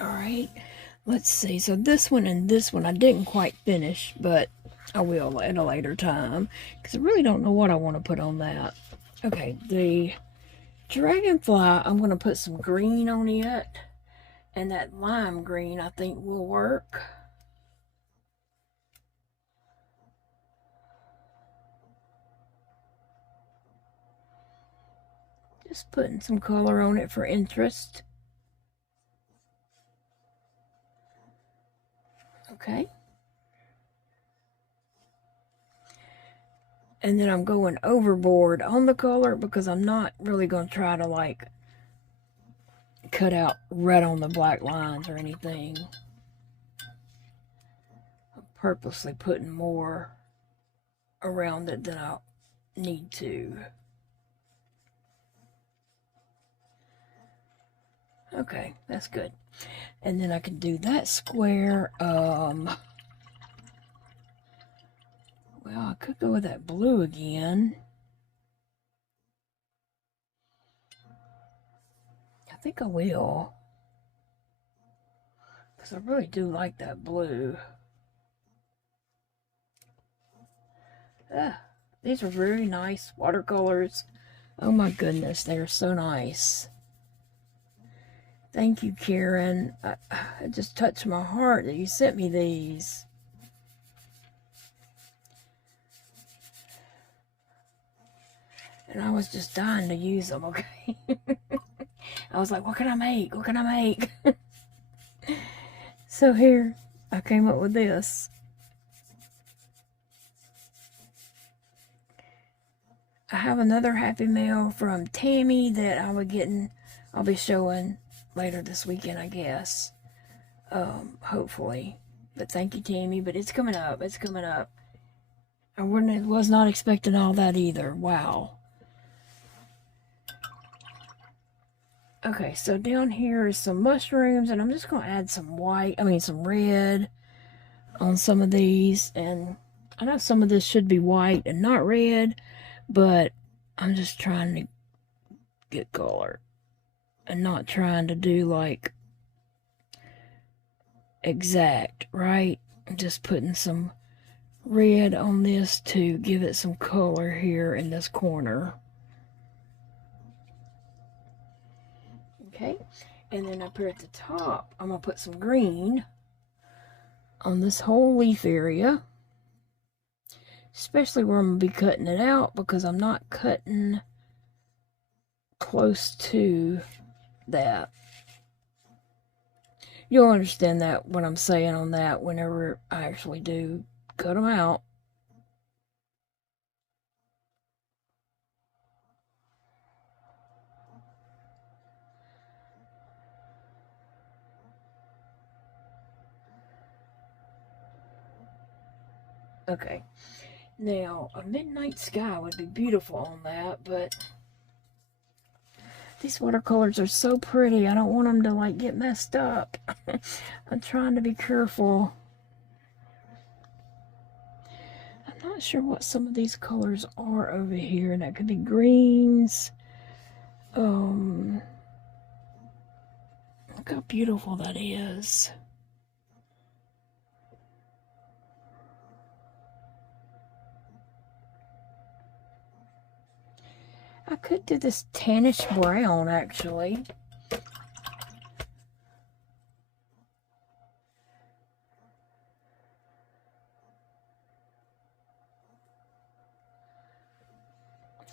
All right, let's see. So this one and this one I didn't quite finish, but I will at a later time because I really don't know what I want to put on that. Okay, the dragonfly, I'm going to put some green on it, and that lime green I think will work. Just putting some color on it for interest. Okay. And then I'm going overboard on the color because I'm not really going to try to like cut out red on the black lines or anything. I'm purposely putting more around it than I need to. Okay, that's good. And then I can do that square. Well, I could go with that blue again. I think I will. Because I really do like that blue. These are very nice watercolors. Oh my goodness, they are so nice. Thank you, Karen. It just touched my heart that you sent me these. And I was just dying to use them, okay? I was like, what can I make? What can I make? So here, I came up with this. I have another Happy Mail from Tammy that I'll be showing later this weekend, I guess. Hopefully. But thank you, Tammy. But it's coming up. It's coming up. I was not expecting all that either. Wow. Okay, so down here is some mushrooms, and I'm just going to add some some red on some of these. And I know some of this should be white and not red, but I'm just trying to get color and not trying to do like exact, right? I'm just putting some red on this to give it some color here in this corner. Okay, and then up here at the top, I'm going to put some green on this whole leaf area, especially where I'm going to be cutting it out, because I'm not cutting close to that. You'll understand that what I'm saying on that whenever I actually do cut them out. Okay, now a midnight sky would be beautiful on that, but these watercolors are so pretty. I don't want them to like get messed up. I'm trying to be careful. I'm not sure what some of these colors are over here. That could be greens. Look how beautiful that is. I could do this tannish brown, actually.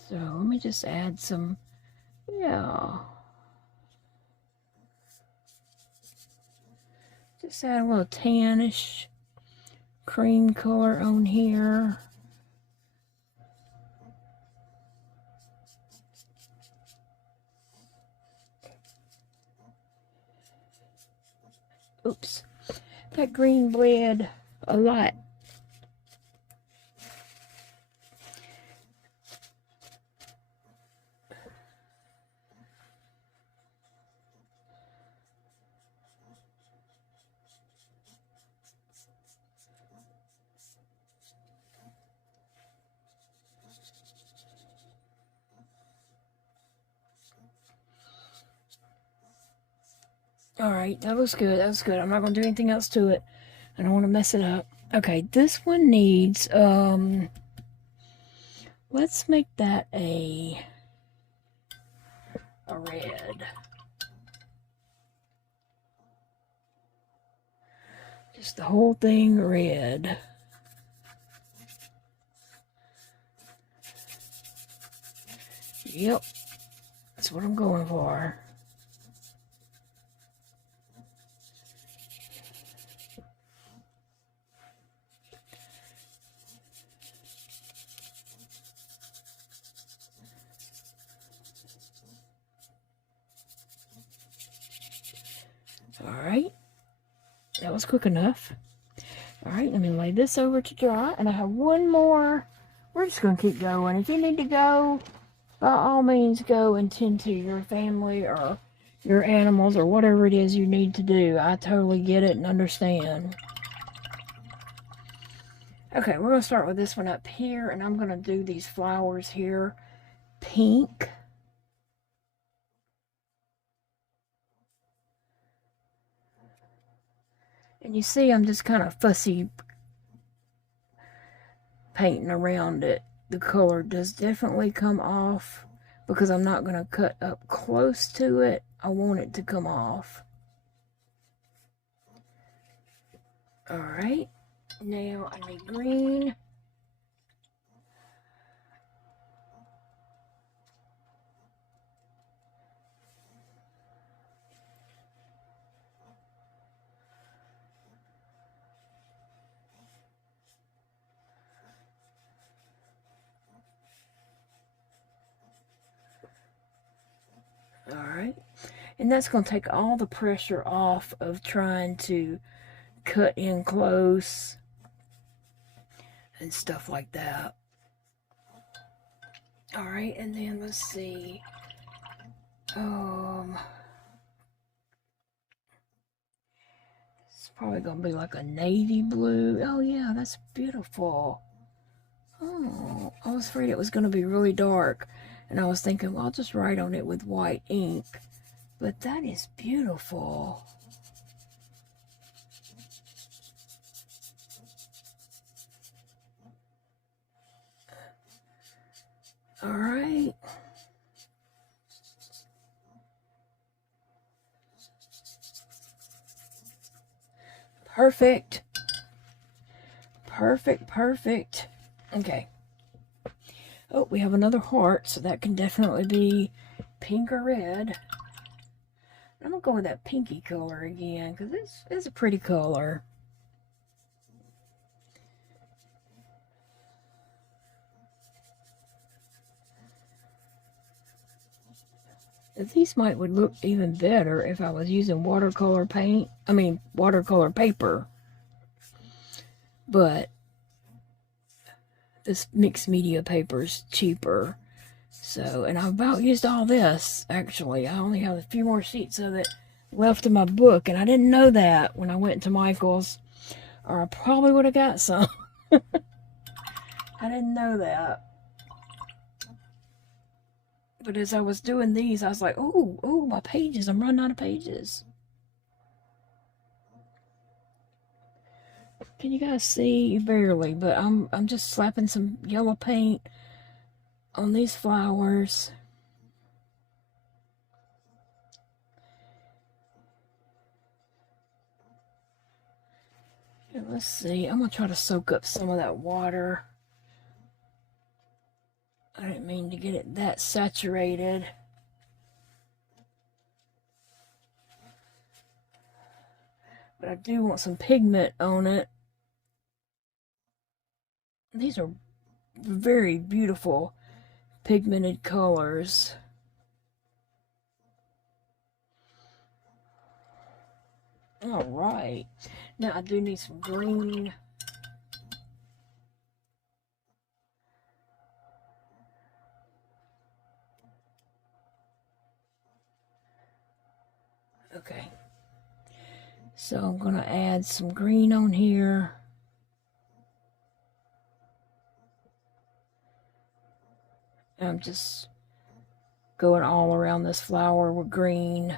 So let me just add some, yeah. Just add a little tannish cream color on here. Oops, that green bled a lot. Alright, that looks good. That was good. I'm not going to do anything else to it. I don't want to mess it up. Okay, this one needs, let's make that a red. Just the whole thing red. Yep, that's what I'm going for. Alright, that was quick enough. Alright, let me lay this over to dry, and I have one more. We're just going to keep going. If you need to go, by all means, go and tend to your family or your animals or whatever it is you need to do. I totally get it and understand. Okay, we're going to start with this one up here, and I'm going to do these flowers here pink. And you see I'm just kind of fussy painting around it. The color does definitely come off because I'm not going to cut up close to it. I want it to come off. Alright, now I need green. Alright, and that's going to take all the pressure off of trying to cut in close and stuff like that. Alright, and then let's see. It's probably going to be like a navy blue. Oh yeah, that's beautiful. Oh, I was afraid it was going to be really dark. And I was thinking, well, I'll just write on it with white ink. But that is beautiful. All right. Perfect. Perfect, perfect. Okay. Oh, we have another heart, so that can definitely be pink or red. I'm going to go with that pinky color again, because it's a pretty color. These would look even better if I was using watercolor paint. I mean, watercolor paper. But this mixed media paper is cheaper. So, and I've about used all this, actually. I only have a few more sheets of it left in my book, and I didn't know that when I went to Michael's, or I probably would have got some. I didn't know that. But as I was doing these, I was like, oh, my pages. I'm running out of pages. Can you guys see? Barely, but I'm just slapping some yellow paint on these flowers. And let's see. I'm going to try to soak up some of that water. I didn't mean to get it that saturated. But I do want some pigment on it. These are very beautiful pigmented colors. All right. Now I do need some green. Okay. So I'm going to add some green on here. I'm just going all around this flower with green.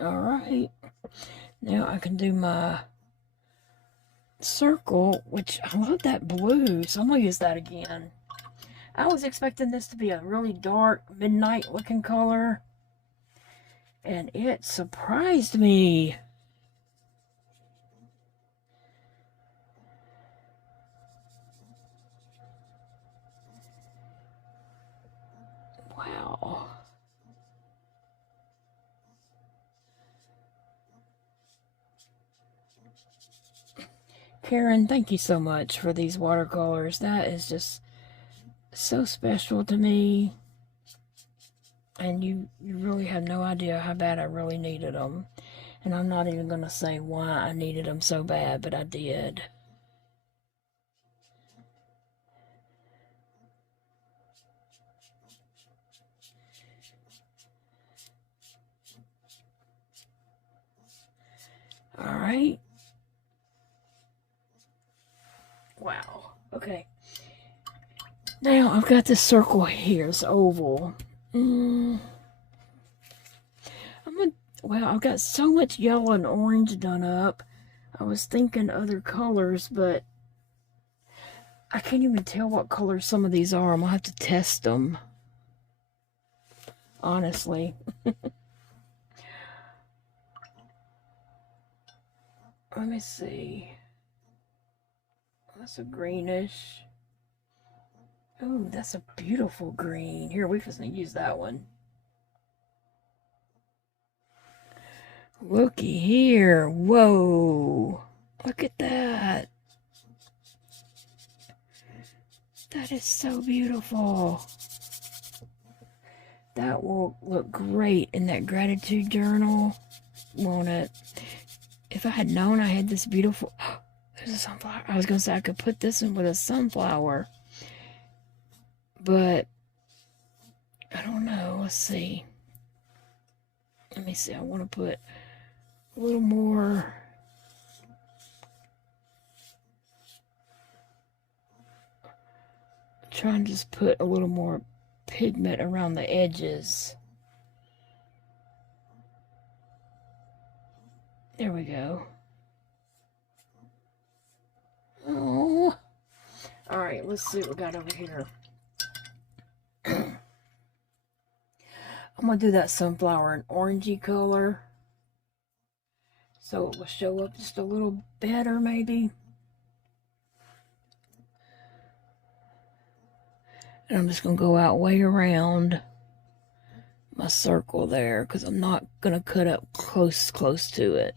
All right. Now I can do my circle, which I love that blue, so I'm going to use that again. I was expecting this to be a really dark, midnight looking color, and it surprised me. Wow. Karen, thank you so much for these watercolors. That is just so special to me. And you really have no idea how bad I really needed them. And I'm not even going to say why I needed them so bad, but I did. All right. Wow. Okay. Now I've got this circle here, this oval. Well, I've got so much yellow and orange done up. I was thinking other colors, but I can't even tell what color some of these are. I'm gonna have to test them. Honestly. Let me see. That's a greenish. Oh, that's a beautiful green. Here, we just need to use that one. Looky here. Whoa. Look at that. That is so beautiful. That will look great in that gratitude journal, won't it? If I had known I had this beautiful... There's a sunflower. I was going to say I could put this in with a sunflower. But I don't know. Let's see. Let me see. I want to put a little more. Try and just put a little more pigment around the edges. There we go. Oh. Alright, let's see what we got over here. I'm going to do that sunflower in orangey color, so it will show up just a little better maybe. And I'm just going to go out way around my circle there, because I'm not going to cut up close to it.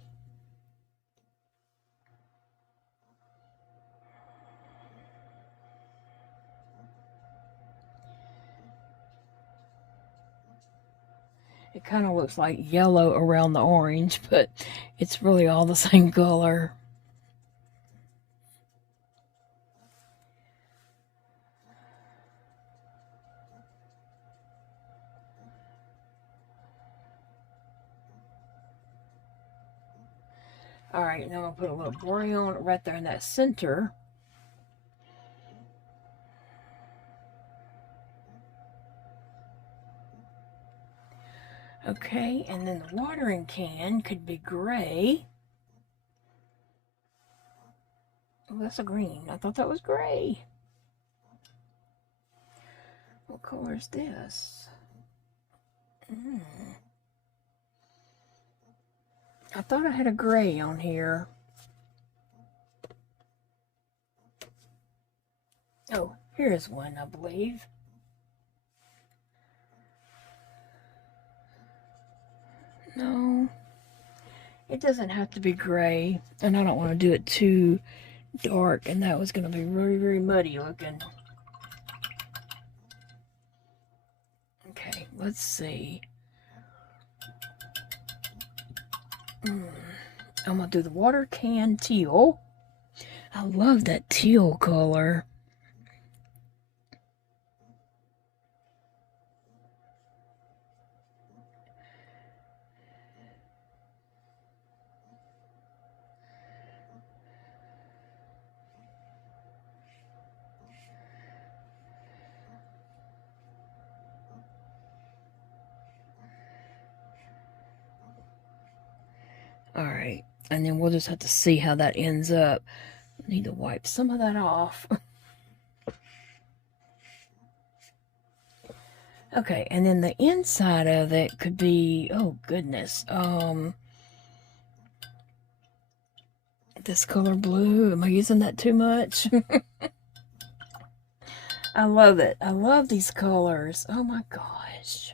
It kind of looks like yellow around the orange, but it's really all the same color. Alright, now I'm going to put a little brown right there in that center. Okay, and then the watering can could be gray. Oh, that's a green. I thought that was gray. What color is this? I thought I had a gray on here. Oh, here is one, I believe. No, it doesn't have to be gray, and I don't want to do it too dark, and that was going to be very, very muddy looking. Okay, let's see. I'm going to do the water can teal. I love that teal color. Alright, and then we'll just have to see how that ends up. I need to wipe some of that off. Okay, and then the inside of it could be, oh goodness, this color blue. Am I using that too much? I love it. I love these colors. Oh my gosh.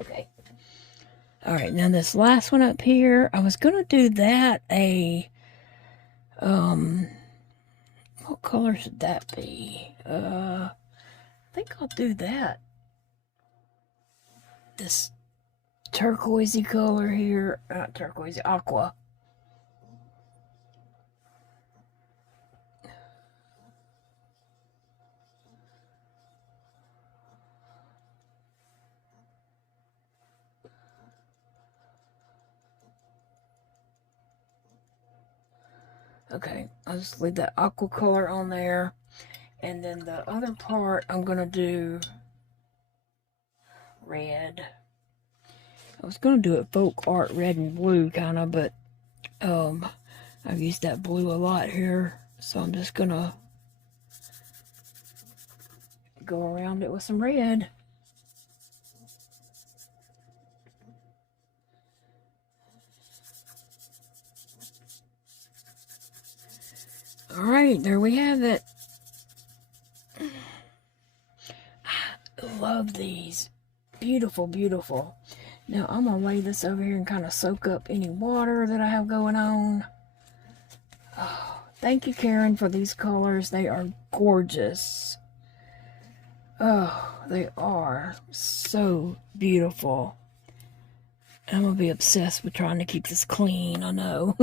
Okay. All right, now this last one up here, I was going to do that what color should that be? I think I'll do that. This turquoisey color here, not turquoisey, aqua. Okay, I'll just leave that aqua color on there. And then the other part, I'm going to do red. I was going to do it folk art red and blue kind of, but I've used that blue a lot here. So I'm just going to go around it with some red. Alright, there we have it. I love these. Beautiful, beautiful. Now I'm going to lay this over here and kind of soak up any water that I have going on. Oh, thank you, Karen, for these colors. They are gorgeous. Oh, they are so beautiful. I'm going to be obsessed with trying to keep this clean, I know.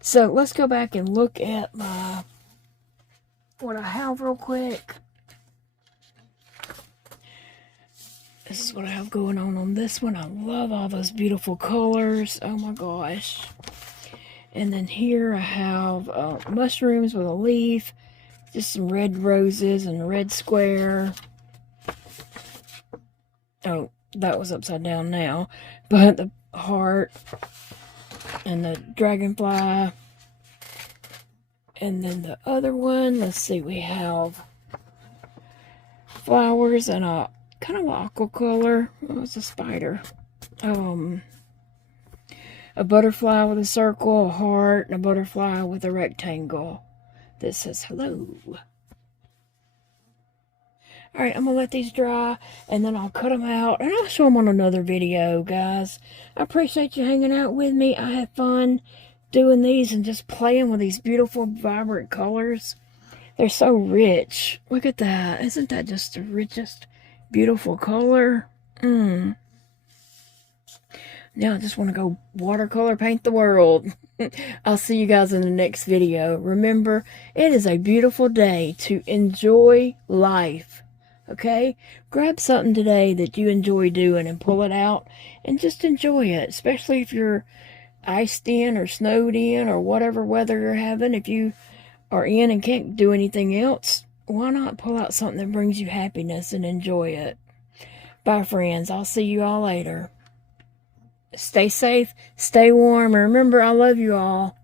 So let's go back and look at what I have real quick. This is what I have going on this one. I love all those beautiful colors. Oh my gosh. And then here I have mushrooms with a leaf. Just some red roses and a red square. Oh, that was upside down now. But the heart and the dragonfly. And then the other one, let's see, we have flowers and a kind of aqua color. Oh, it's a spider. A butterfly with a circle, a heart, and a butterfly with a rectangle that says hello. Alright, I'm going to let these dry, and then I'll cut them out, and I'll show them on another video, guys. I appreciate you hanging out with me. I had fun doing these and just playing with these beautiful, vibrant colors. They're so rich. Look at that. Isn't that just the richest, beautiful color? Now I just want to go watercolor paint the world. I'll see you guys in the next video. Remember, it is a beautiful day to enjoy life. Okay? Grab something today that you enjoy doing and pull it out and just enjoy it. Especially if you're iced in or snowed in or whatever weather you're having. If you are in and can't do anything else, why not pull out something that brings you happiness and enjoy it? Bye, friends. I'll see you all later. Stay safe, stay warm, and remember, I love you all.